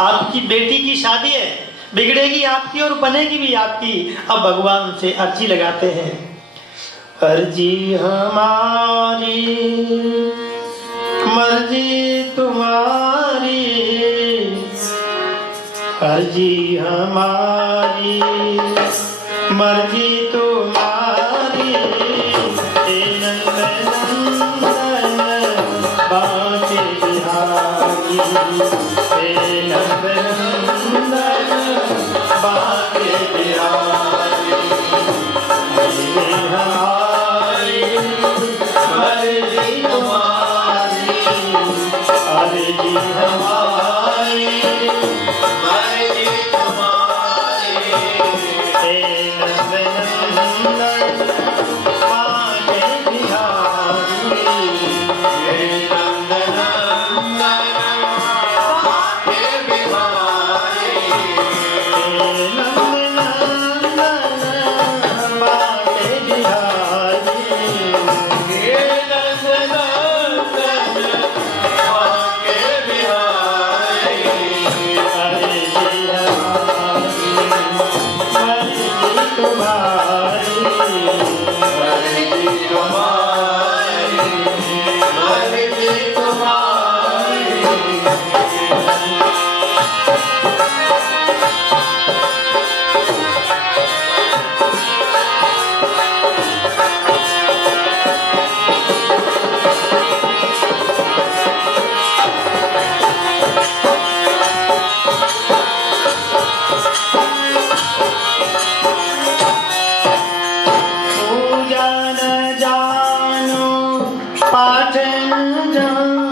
आपकी बेटी की शादी है, बिगड़ेगी आपकी और बनेगी भी आपकी। अब भगवान से अर्जी लगाते हैं, अर्जी हमारी मर्जी तुम्हारी, अर्जी हमारी मर्जी तुम्हारी, हे नंदन बांके बिहारी, हे नंदन बांके बिहारी, अर्जी हमारी मर्जी तुम्हारी, अर्जी हमारी मर्जी तुम्हारी, हे नंदन बांके बिहारी, हे नंदन बांके बिहारी, हे नंदन बांके बिहारी, हे नंदन बांके बिहारी, अर्जी हमारी मर्जी तुम्हारी, मर्जी तुम्हारी मर्जी तुम्हारी। पूजा न जानो पाठ न जानो,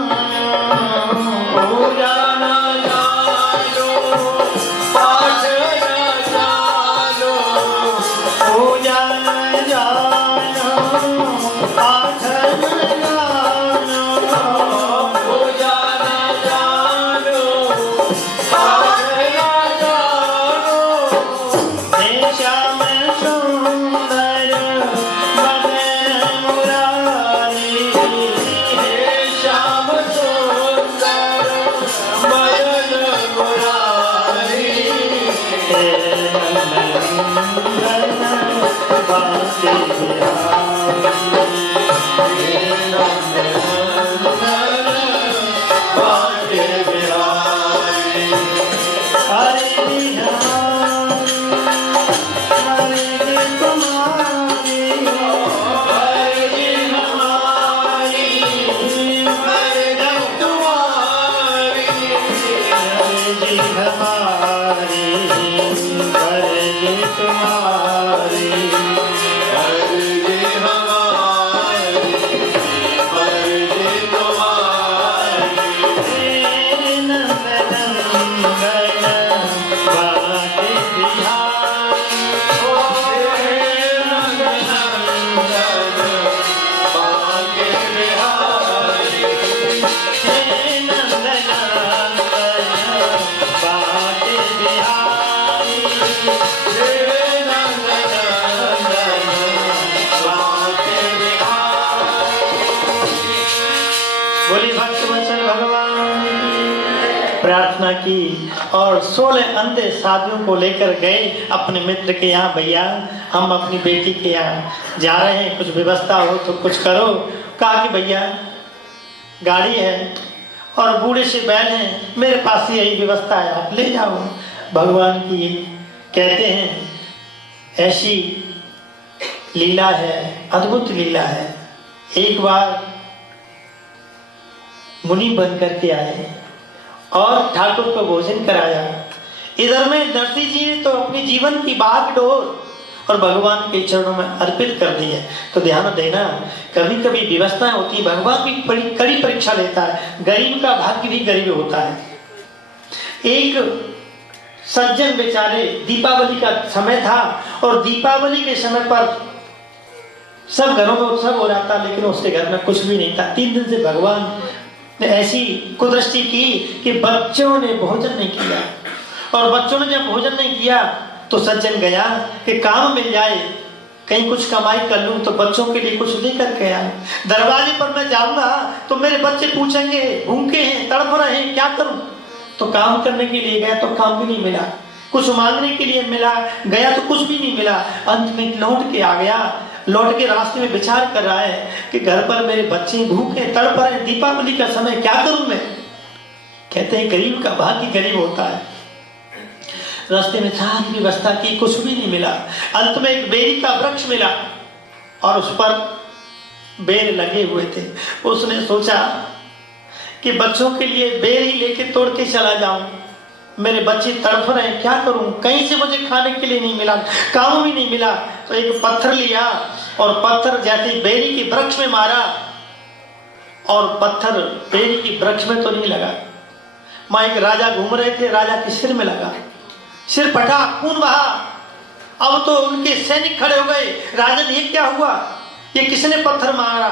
पूजा न जानो पाठ न जानो, पूजा न जानो पाठ न जानो, पूजा न जानो पाठ न जानो, हे श्याम सुंदर मदन मुरारी, हे श्याम सुंदर मदन मुरारी, हे नंदन बांके बिहारी, हे नंदन बांके बिहारी, हरि हमारी मर्जी तुम्हारी, मर्जी हमारी मर्जी तुम्हारी, मर्जी हमारी मर्जी तुम्हारी, मर्जी हमारी प्रार्थना की और 16 अंधे साधुओं को लेकर गए अपने मित्र के यहाँ। भैया हम अपनी बेटी के यहाँ जा रहे हैं, कुछ व्यवस्था हो तो कुछ करो। कहा कि भैया गाड़ी है और बूढ़े से बैल हैं, मेरे पास यही व्यवस्था है, आप ले जाओ। भगवान की कहते हैं ऐसी लीला है, अद्भुत लीला है। एक बार मुनि बन करके आए और ठाकुर को भोजन कराया। इधर में नरसिंह जी ने तो अपनी जीवन की बागडोर और भगवान के चरणों में अर्पित कर दी है। तो ध्यान देना, कभी कभी व्यवस्था होती है, भगवान भी बड़ी कड़ी परीक्षा लेता है। गरीब का भाग्य भी गरीब होता है। एक सज्जन बेचारे, दीपावली का समय था और दीपावली के समय पर सब घरों में उत्सव हो रहा था, लेकिन उसके घर में कुछ भी नहीं था। 3 दिन से भगवान ने ऐसी कुदृष्टि की कि बच्चों ने भोजन नहीं किया, और बच्चों ने जब भोजन नहीं किया तो सज्जन गया कि काम मिल जाए, कहीं कुछ कमाई कर लूं तो बच्चों के लिए कुछ लेकर के आया। दरवाजे पर मैं जाऊंगा तो मेरे बच्चे पूछेंगे भूखे हैं, तड़प रहे हैं, क्या करूं? तो काम करने के लिए गया तो काम भी नहीं मिला, कुछ मांगने के लिए मिला, गया तो कुछ भी नहीं मिला। अंत में लौट के आ गया। लौट के रास्ते में विचार कर रहा है कि घर पर मेरे बच्चे भूखे तड़प रहे, दीपावली का समय, क्या करूं मैं? कहते हैं गरीब का भाग्य गरीब होता है। रास्ते में सारी व्यवस्था की, कुछ भी नहीं मिला। अंत में एक बेरी का वृक्ष मिला और उस पर बेर लगे हुए थे। उसने सोचा कि बच्चों के लिए बेर ही लेके तोड़ के चला जाऊं, मेरे बच्चे तड़फ रहे हैं, क्या करूं? कहीं से मुझे खाने के लिए नहीं मिला, काम भी नहीं मिला। तो एक पत्थर लिया और पत्थर जैसे बेरी के वृक्ष में मारा, और पत्थर बेरी के वृक्ष में तो नहीं लगा। वहां एक राजा घूम रहे थे, राजा के सिर में लगा, सिर फटा, खून बहा। अब तो उनके सैनिक खड़े हो गए, राजन ये क्या हुआ? ये किसने पत्थर मारा?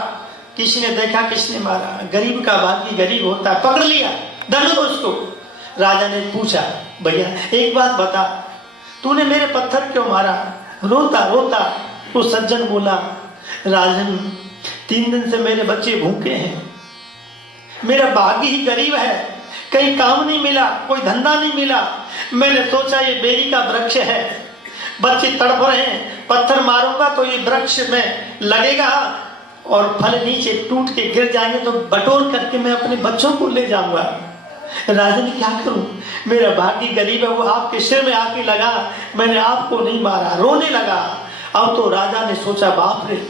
किसी ने देखा, किसने मारा? गरीब का भाग्य गरीब होता है, पकड़ लिया, दंड दो उसको। राजा ने पूछा, भैया एक बात बता, तूने मेरे पत्थर क्यों मारा? रोता रोता वो सज्जन बोला, राजन 3 दिन से मेरे बच्चे भूखे हैं, मेरा भाग्य ही गरीब है, कहीं काम नहीं मिला, कोई धंधा नहीं मिला। मैंने सोचा ये बेरी का वृक्ष है, बच्चे तड़प रहे हैं, पत्थर मारूंगा तो ये वृक्ष में लगेगा और फल नीचे टूट के गिर जाएंगे, तो बटोर करके मैं अपने बच्चों को ले जाऊंगा। राजन क्या करूं, मेरा भाग्य गरीब है, वो आपके सिर में आके लगा, मैंने आपको नहीं मारा। रोने लगा। अब तो राजा ने सोचा, बाप रे,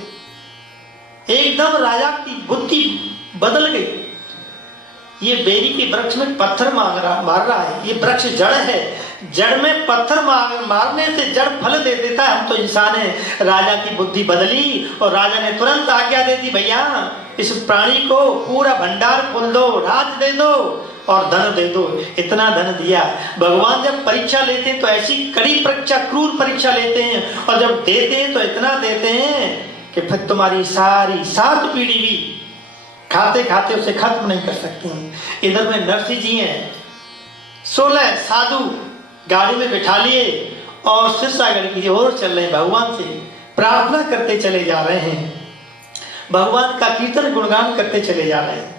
एकदम राजा की बुद्धि बदल गई। ये बेरी के वृक्ष में पत्थर मार रहा है, ये वृक्ष जड़ है, जड़ में पत्थर मारने से जड़ फल दे देता है, हम तो इंसान है। राजा की बुद्धि बदली और राजा ने तुरंत आज्ञा दे दी, भैया इस प्राणी को पूरा भंडार खोल दो, राज दे दो और धन दे दो। इतना धन दिया। भगवान जब परीक्षा लेते हैं तो ऐसी कड़ी परीक्षा, क्रूर परीक्षा लेते हैं, और जब देते हैं तो इतना देते हैं कि फिर तुम्हारी सारी 7 पीढ़ी भी खाते खाते उसे खत्म नहीं कर सकती हैं। इधर में नरसिंह जी हैं, 16 साधु गाड़ी में बिठा लिए और सिरसागर की ओर चल रहे हैं, भगवान से प्रार्थना करते चले जा रहे हैं, भगवान का कीर्तन गुणगान करते चले जा रहे हैं।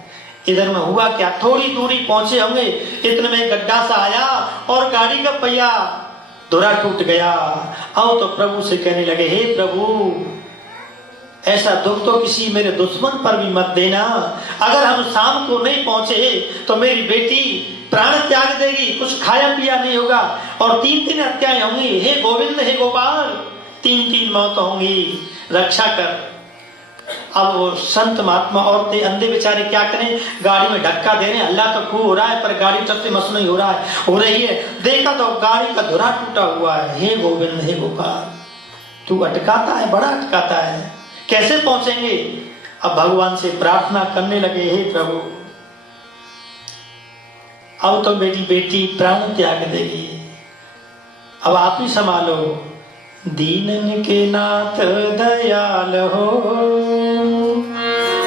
इधर में हुआ क्या, थोड़ी दूरी पहुंचे होंगे, इतने में गड्ढा सा आया और गाड़ी का पहिया धुरा टूट गया। आओ तो प्रभु से कहने लगे, हे प्रभु ऐसा दुख तो किसी मेरे दुश्मन पर भी मत देना, अगर हम शाम को नहीं पहुंचे तो मेरी बेटी प्राण त्याग देगी, कुछ खाया पिया नहीं होगा और 3 हत्याएं होंगी। हे गोविंद, हे गोपाल, 3 मौत होंगी, रक्षा कर। अब वो संत महात्मा औरतें अंधे बेचारे क्या करें, गाड़ी में धक्का दे रहे हैं, अल्लाह तो खूब हो रहा है पर गाड़ी चलते मस नहीं हो रही है। देखा तो गाड़ी का धुरा टूटा हुआ है। हे गोविंद, हे गोपाल, तू अटकाता है, बड़ा अटकाता है, कैसे पहुंचेंगे? अब भगवान से प्रार्थना करने लगे, हे प्रभु अब तो मेरी बेटी प्राण त्याग देगी, अब आप ही संभालो। दीनन के नाथ दयाल हो,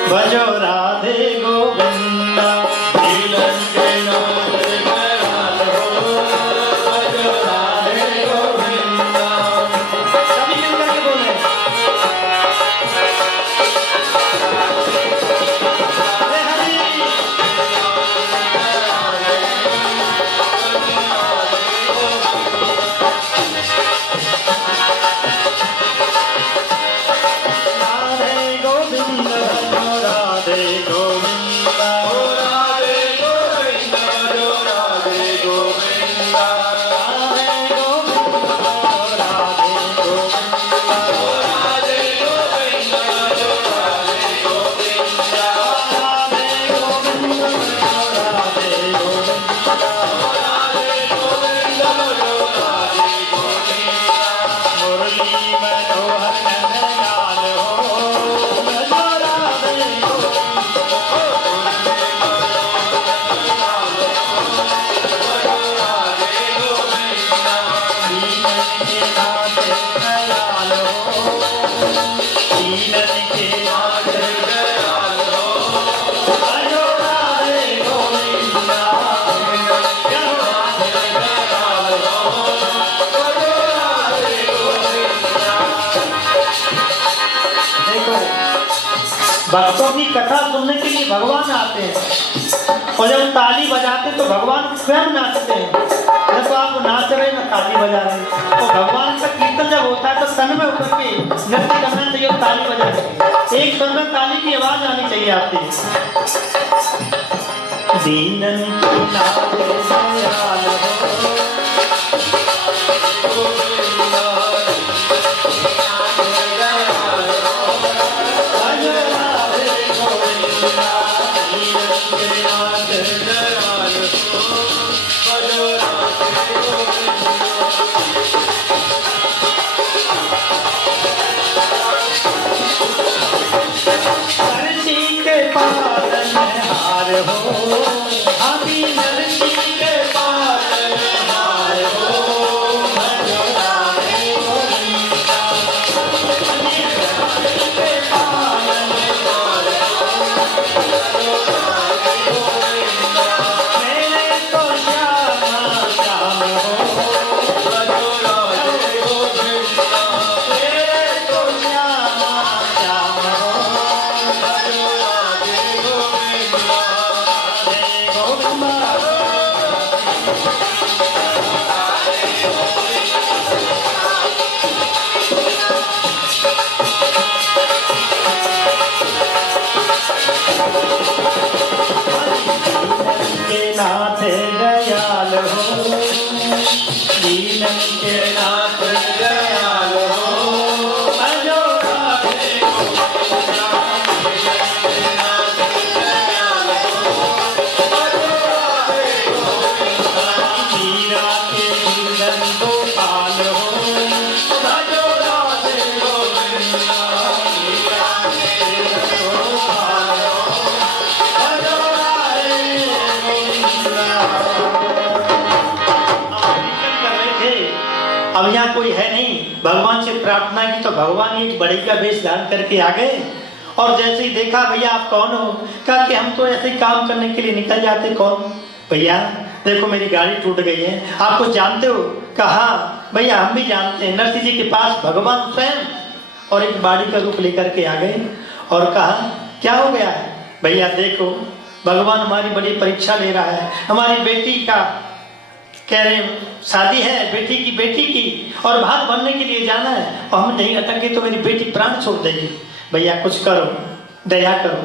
भजो राधे गोविंदा। दीनन के नाथ दयाल हो, भजो राधे गोविंदा। सभी मिलकर के बोले, हरे हरि। भक्तों की कथा सुनने के लिए भगवान आते हैं, और जब ताली बजाते तो भगवान स्वयं नाचते हैं। न तो आप नाच रहे न ताली बजा रहे, और भगवान का कीर्तन जब होता है तो तन में उतर के नृत्य करना चाहिए, ताली बजानी चाहिए, एक स्वर में ताली की आवाज आनी चाहिए आपकी। दीनन की नाथ दयाल हो, नाथ दयाल हो, दीनन के नाथ दयाल हो, भजो राधे मीरा के दीनन गोपाल हो, भजो राधे गोविंदा, मीरा के दीनन गोपाल हो, भजो राधे गोविंदा। अब यहाँ कोई है नहीं, भगवान से प्रार्थना की तो भगवान एक बड़े का वेश धारण करके आ गए, और जैसे ही देखा भैया आप कौन हो, कहा कि हम तो ऐसे ही काम करने के लिए निकल जाते। कौन? भैया देखो मेरी गाड़ी टूट गई है, आप कुछ जानते हो? कहा भैया हम भी जानते हैं। नरसिंह जी के पास भगवान स्वयं और एक बाड़ी का रूप लेकर के आ गए और कहा क्या हो गया है? भैया देखो भगवान हमारी बड़ी परीक्षा ले रहा है, हमारी बेटी का कह रहे शादी है, बेटी की और भात बनने के लिए जाना है, और हम नहीं अटके तो मेरी बेटी प्राण छोड़ देगी। भैया कुछ करो, दया करो।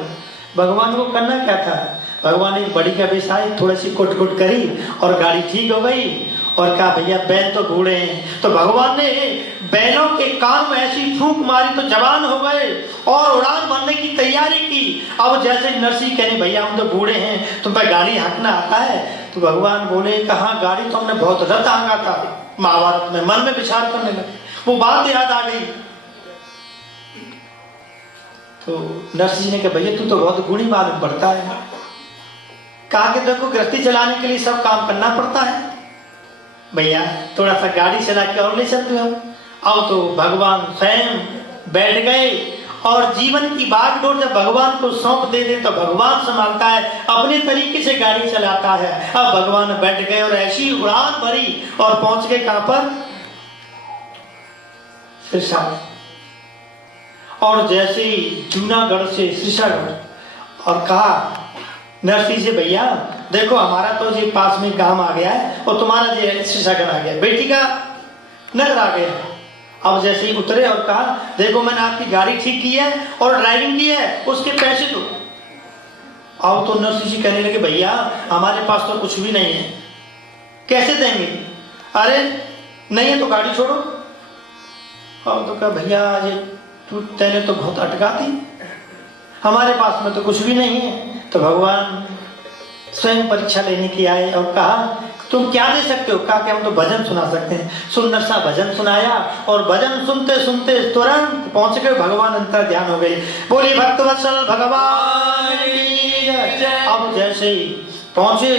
भगवान को करना क्या था? भगवान एक बड़ी का वेश आई, थोड़ी सी कुट करी और गाड़ी ठीक हो गई, और कहा भैया बैल तो बूढ़े हैं, तो भगवान ने बैलों के कान में ऐसी फूंक मारी तो जवान हो गए और उड़ान भरने की तैयारी की। अब जैसे नरसिंह कहने भैया हम तो बूढ़े हैं, तुम पे गाड़ी हाँकना आता है? तो भगवान बोले कहाँ, गाड़ी तो हमने बहुत रथ हाँका था महाभारत में। मन में विचार करने लगे, वो बात याद आ गई। तो नरसिंह ने कहा भैया तू तो बहुत गुणी मालूम पड़ता है। कहा कि देखो गृहस्थी चलाने के लिए सब काम करना पड़ता है, भैया थोड़ा सा गाड़ी चला के और ले चलते हो। अब तो भगवान स्वयं बैठ गए, और जीवन की बागडोर जब भगवान को सौंप दे तो भगवान संभालता है, अपने तरीके से गाड़ी चलाता है। अब भगवान बैठ गए और ऐसी उड़ान भरी और पहुंच गए कहां पर? सिरसा। और जैसे ही जूनागढ़ से सिरसागढ़, और कहा नरसिंह से भैया देखो हमारा तो ये पास में काम आ गया है और तुम्हारा ये सिरसागढ़ आ गया, बेटी का नगर आ गया। अब जैसे ही उतरे और कहा देखो मैंने आपकी गाड़ी ठीक की है और ड्राइविंग की है, उसके पैसे दो। अब तो नरसिंह जी कहने लगे भैया हमारे पास तो कुछ भी नहीं है, कैसे देंगे? अरे नहीं है तो गाड़ी छोड़ो। अब तो कहा भैया ये तेने तो बहुत अटका दी, हमारे पास में तो कुछ भी नहीं है। तो भगवान स्वयं परीक्षा लेने की आए और कहा तुम क्या दे सकते हो? कहा कि हम तो भजन सुना सकते हैं। सुंदर सा भजन सुनाया, और भजन सुनते सुनते तुरंत पहुंच गए भगवान, अंतर ध्यान हो गई। बोली भक्तवत्सल भगवान की जय। अब जैसे ही पहुंचे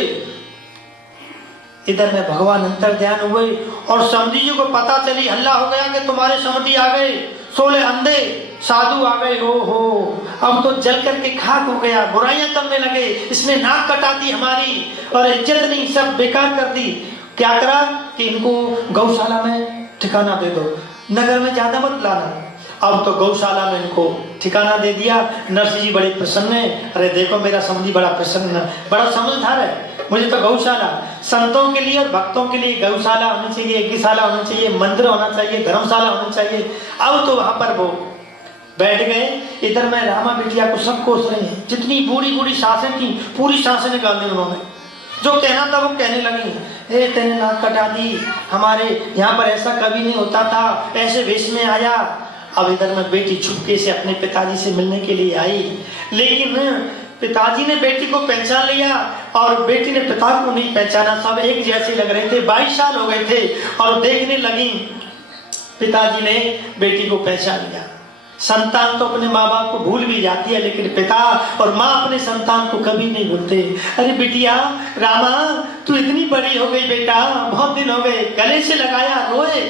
इधर में भगवान अंतर ध्यान हुए, और समधी जी को पता चली, हल्ला हो गया कि तुम्हारे समधी आ गए, 16 अंधे साधु आ गए। ओ हो, अब तो जल करके खाक हो गया, बुराइयां करने लगे, इसने नाक कटा दी हमारी और इज्जत नहीं, सब बेकार कर दी। क्या करा कि इनको गौशाला में ठिकाना दे दो, नगर में ज्यादा मत लाना। अब तो गौशाला में इनको ठिकाना दे दिया। नरसिंह जी बड़े प्रसन्न है, अरे देखो मेरा समझी बड़ा प्रसन्न, बड़ा समझदार है, मुझे तो गौशाला, संतों के लिए और भक्तों के लिए गौशाला होनी चाहिए, यज्ञशाला होना चाहिए, मंदिर होना चाहिए, धर्मशाला होनी चाहिए। अब तो वहां पर वो बैठ गए। इधर में रामा बिटिया को सब कोस रहे हैं, जितनी बूढ़ी बूढ़ी सासें थी पूरी सासें निकाल दी उन्होंने, जो कहना था वो कहने लगी, ए तेने नाक कटा दी, हमारे यहाँ पर ऐसा कभी नहीं होता था, ऐसे वेश में आया। अब इधर में बेटी छुपके से अपने पिताजी से मिलने के लिए आई, लेकिन पिताजी ने बेटी को पहचान लिया और बेटी ने पिता को नहीं पहचाना। सब एक जैसे लग रहे थे, 22 साल हो गए थे और देखने लगी। पिताजी ने बेटी को पहचान लिया। संतान तो अपने माँ बाप को भूल भी जाती है, लेकिन पिता और माँ अपने संतान को कभी नहीं भूलते। अरे बिटिया रामा, तू इतनी बड़ी हो गई बेटा, बहुत दिन हो गए, गले से लगाया, रोए।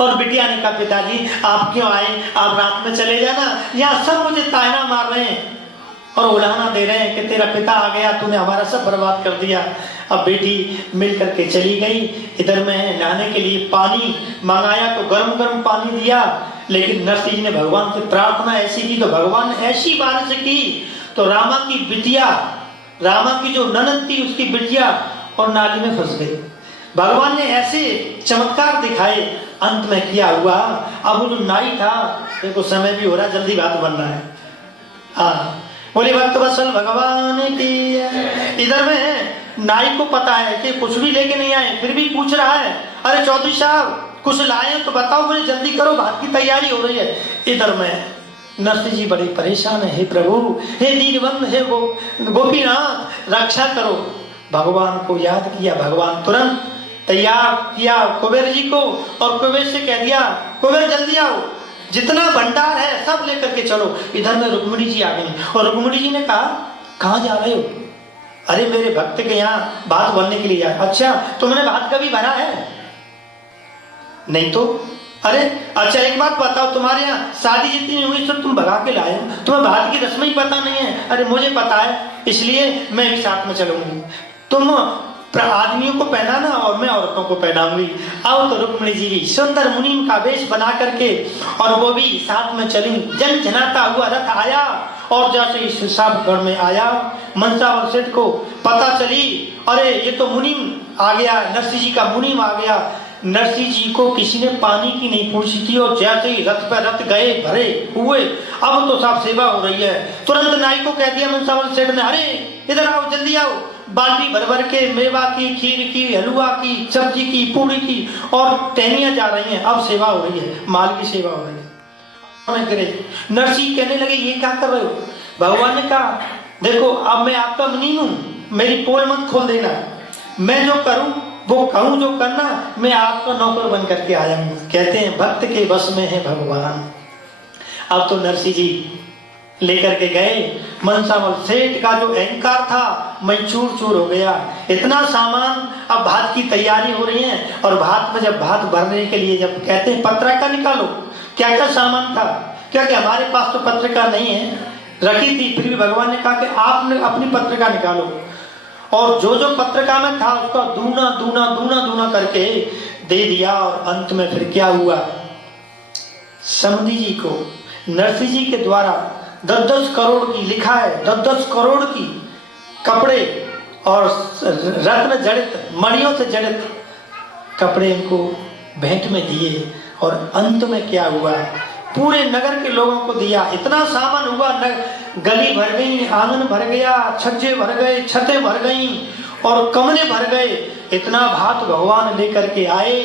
और बिटिया ने कहा, पिताजी आप क्यों आए, आप रात में चले जाना, यहाँ सब मुझे ताना मार रहे हैं और उलाहना दे रहे हैं कि तेरा पिता आ गया, तूने हमारा सब बर्बाद कर दिया। अब बेटी मिल करके चली गई। इधर में नहाने के लिए पानी मंगाया तो गर्म गर्म पानी दिया, लेकिन नरसिंह जी ने भगवान से प्रार्थना ऐसी की तो भगवान ने ऐसी बारिश की तो रामा की बिटिया, रामा की जो ननद थी उसकी बिटिया और नाली में फंस गई। भगवान ने ऐसे चमत्कार दिखाए। अंत में क्या हुआ, अब वो जो नाई था, देखो समय भी हो रहा, जल्दी बात बन रहा है। हाँ बोले भक्त वत्सल भगवान की। इधर में नाई को पता है कि कुछ भी लेके नहीं आए, फिर भी पूछ रहा है, अरे चौधरी साहब कुछ लाए तो बताओ, मुझे जल्दी करो, भात की तैयारी हो रही है। इधर में नरसिंह जी बड़े परेशान है, हे प्रभु, हे दीनबंधु, हे गोपीनाथ, रक्षा करो। भगवान को याद किया, भगवान तुरंत तैयार किया कुबेर जी को और कुबेर से कह दिया, कुबेर जल्दी आओ, जितना भंडार है सब लेकर के चलो। इधर में रुक्मिणी जी आ गई और रुक्मिणी जी ने कहा, कहाँ जा रहे हो? अरे मेरे भक्त के यहाँ भात बनने के लिए जाए। अच्छा तुमने भात कभी भरा है? नहीं तो। अरे अच्छा एक बात बताओ, तुम्हारे यहाँ शादी जितनी हुई सब तुम भगा के लाए हो, तुम्हें भात की रस्म ही पता नहीं है? अरे मुझे पता है, इसलिए मैं भी साथ में चलूंगी। तुम आदमियों को पहनाना और मैं औरतों को पहनाऊंगी। आओ तो रुक्मिणी जी भी सुंदर मुनीम का वेश बना करके और वो भी साथ में चली। जन जनाता हुआ रथ आया और जैसे इस साबगढ़ में आया, मनसावल सेठ को पता चली, अरे ये तो मुनीम आ गया, नरसिंह जी का मुनीम आ गया। नरसिंह जी को किसी ने पानी की नहीं पूछी थी और जैसे ही रथ पर रथ गए भरे हुए, अब तो साफ सेवा हो रही है। तुरंत नाई को कह दिया मनसावल सेठ ने, अरे इधर आओ, जल्दी आओ, बाल्टी भर भर के मेवा की, खीर की, हलवा की, सब्जी की, पूरी की और टहनियां जा रही हैं। अब सेवा हो रही है, माल की सेवा हो रही है। नरसिंह कहने लगे, ये क्या कर रहे हो? भगवान ने कहा, देखो अब मैं आपका मुनीम हूं, मेरी पोल मत खोल देना, मैं जो करूं वो कहूं, जो करना मैं आपका नौकर बन करके आ जाऊंगा। कहते हैं भक्त के बस में है भगवान। अब तो नरसिंह जी लेकर के गए। मनसावल सेठ का जो अहंकार था मैं चूर चूर हो गया। इतना सामान, अब भात की तैयारी हो रही है और भात में जब भात भरने के लिए जब कहते हैं पत्रिका निकालो, क्या क्या सामान था, क्योंकि हमारे पास तो पत्रिका नहीं है, रखी थी, फिर भी भगवान ने कहा कि आपने अपनी पत्रिका निकालो और जो जो पत्रिका में था उसका दूना दूना दूना दूना करके दे दिया। और अंत में फिर क्या हुआ, समधी जी को नरसिंह जी के द्वारा 10-10 करोड़ की, लिखा है 10-10 करोड़ की कपड़े और रत्न जड़ित मणियों से जड़ित कपड़े इनको भेंट में दिए। और अंत में क्या हुआ, पूरे नगर के लोगों को दिया। इतना सामान हुआ, गली भर गई, आंगन भर गया, छज्जे भर गए, छतें भर गई और कमरे भर गए। इतना भात भगवान लेकर के आए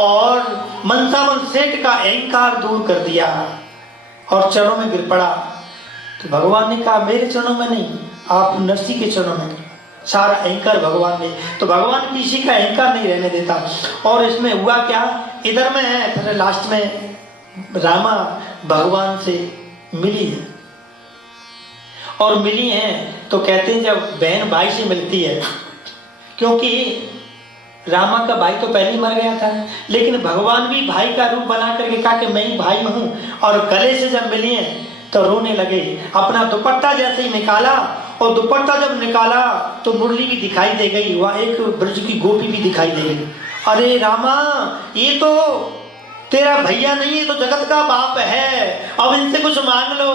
और मनसावल सेठ का अहंकार दूर कर दिया और चरणों में गिर पड़ा। तो भगवान ने कहा, मेरे चरणों में नहीं, आप नरसिंह के चरणों में। सारा अहंकार भगवान ने, तो भगवान किसी का अहंकार नहीं रहने देता। और इसमें हुआ क्या, इधर में है फिर लास्ट में रामा भगवान से मिली है और मिली है तो कहते हैं जब बहन भाई से मिलती है, क्योंकि रामा का भाई तो पहले ही मर गया था, लेकिन भगवान भी भाई का रूप बना करके कहा कि मैं ही भाई हूं। और गले से जब मिली है तो रोने लगे। अपना दुपट्टा जैसे ही निकाला और दुपट्टा जब निकाला तो मुरली भी दिखाई दे गई, वहां एक ब्रज की गोपी भी दिखाई दे गई। अरे रामा, ये तो तेरा भैया नहीं है तो जगत का बाप है, अब इनसे कुछ मांग लो।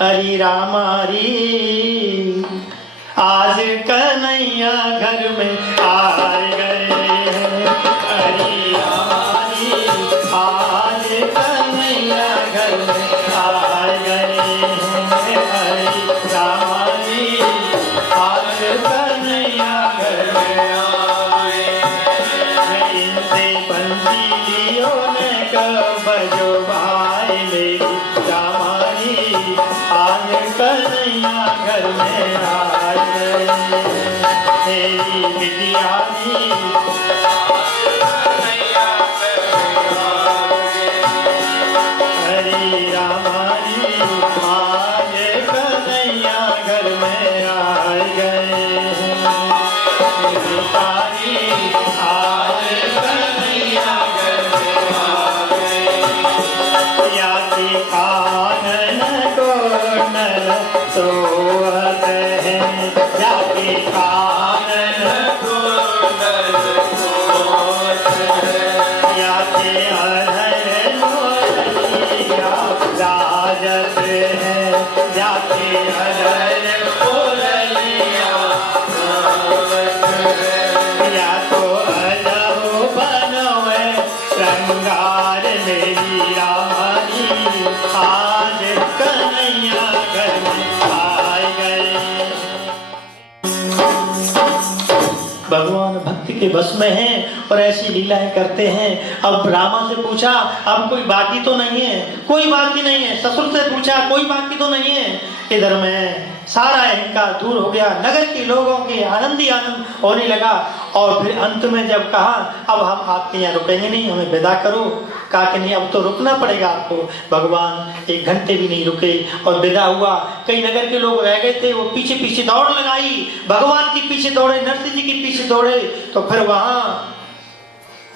हरि राम हरि, आज कन्हैया घर में आ गए। हरि राम हरि, आज कन्हैया घर में आ गए। हरि राम हरि, आज कन्हैया घर में आए। इनसे बंसी लियो ने कब बजो भाई मेरी राम हरि, आज कन्हैया घर में आए। मेरी बिटिया हरि राम हरि, आज कन्हैया घर में आ गए। आज कन्हैया घर में आ गए। या कि कानन को नर सोवत है, या कि कानन को नर सोवत है, या कि अधर मोरलिया राजत है, या कि अधर मोरलिया राजत है, या तो अधो बनवे श्रृंगार मेरी राम हरि, आज कन्हैया घर में आ गए। भगवान भक्ति के बस में हैं और ऐसी लीलाएं करते हैं। अब रामा से पूछा, अब कोई बाकी तो नहीं है? कोई बाकी नहीं है। ससुर से पूछा, कोई बाकी तो नहीं है? इधर में सारा अहंकार दूर हो गया, नगर के लोगों के आनंद ही आनंद होने लगा। और फिर अंत में जब कहा अब हम आपके यहाँ रुकेंगे नहीं, हमें विदा करो, कहा कि नहीं अब तो रुकना पड़ेगा आपको। भगवान 1 घंटे भी नहीं रुके और विदा हुआ। कई नगर के लोग रह गए थे, वो पीछे पीछे दौड़ लगाई, भगवान के पीछे दौड़े, नरसिंह जी के पीछे दौड़े। तो फिर वहां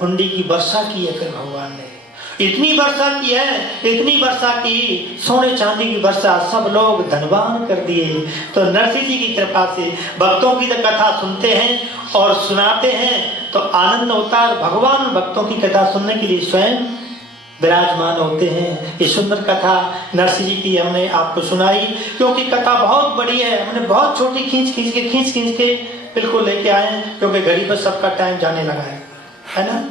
हुंडी की वर्षा की है। फिर भगवान ने इतनी वर्षा की है, इतनी वर्षा की, सोने चांदी की वर्षा, सब लोग धनवान कर दिए। तो नरसिंह जी की कृपा से भक्तों की कथा सुनते हैं और सुनाते हैं तो आनंद होता है। भगवान भक्तों की कथा सुनने के लिए स्वयं विराजमान होते हैं। ये सुंदर कथा नरसिंह जी की हमने आपको सुनाई, क्योंकि कथा बहुत बड़ी है। हमने बहुत छोटी खींच खींच के बिल्कुल लेके आए, क्योंकि घड़ी पर सबका टाइम जाने लगा है ना।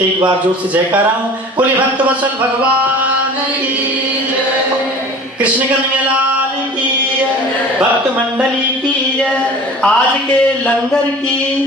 एक बार जोर से जयकारा बोले भक्त वत्सल भगवान की जय, कृष्ण कन्हैया लाल की जय, भक्त मंडली की जय, आज के लंगर की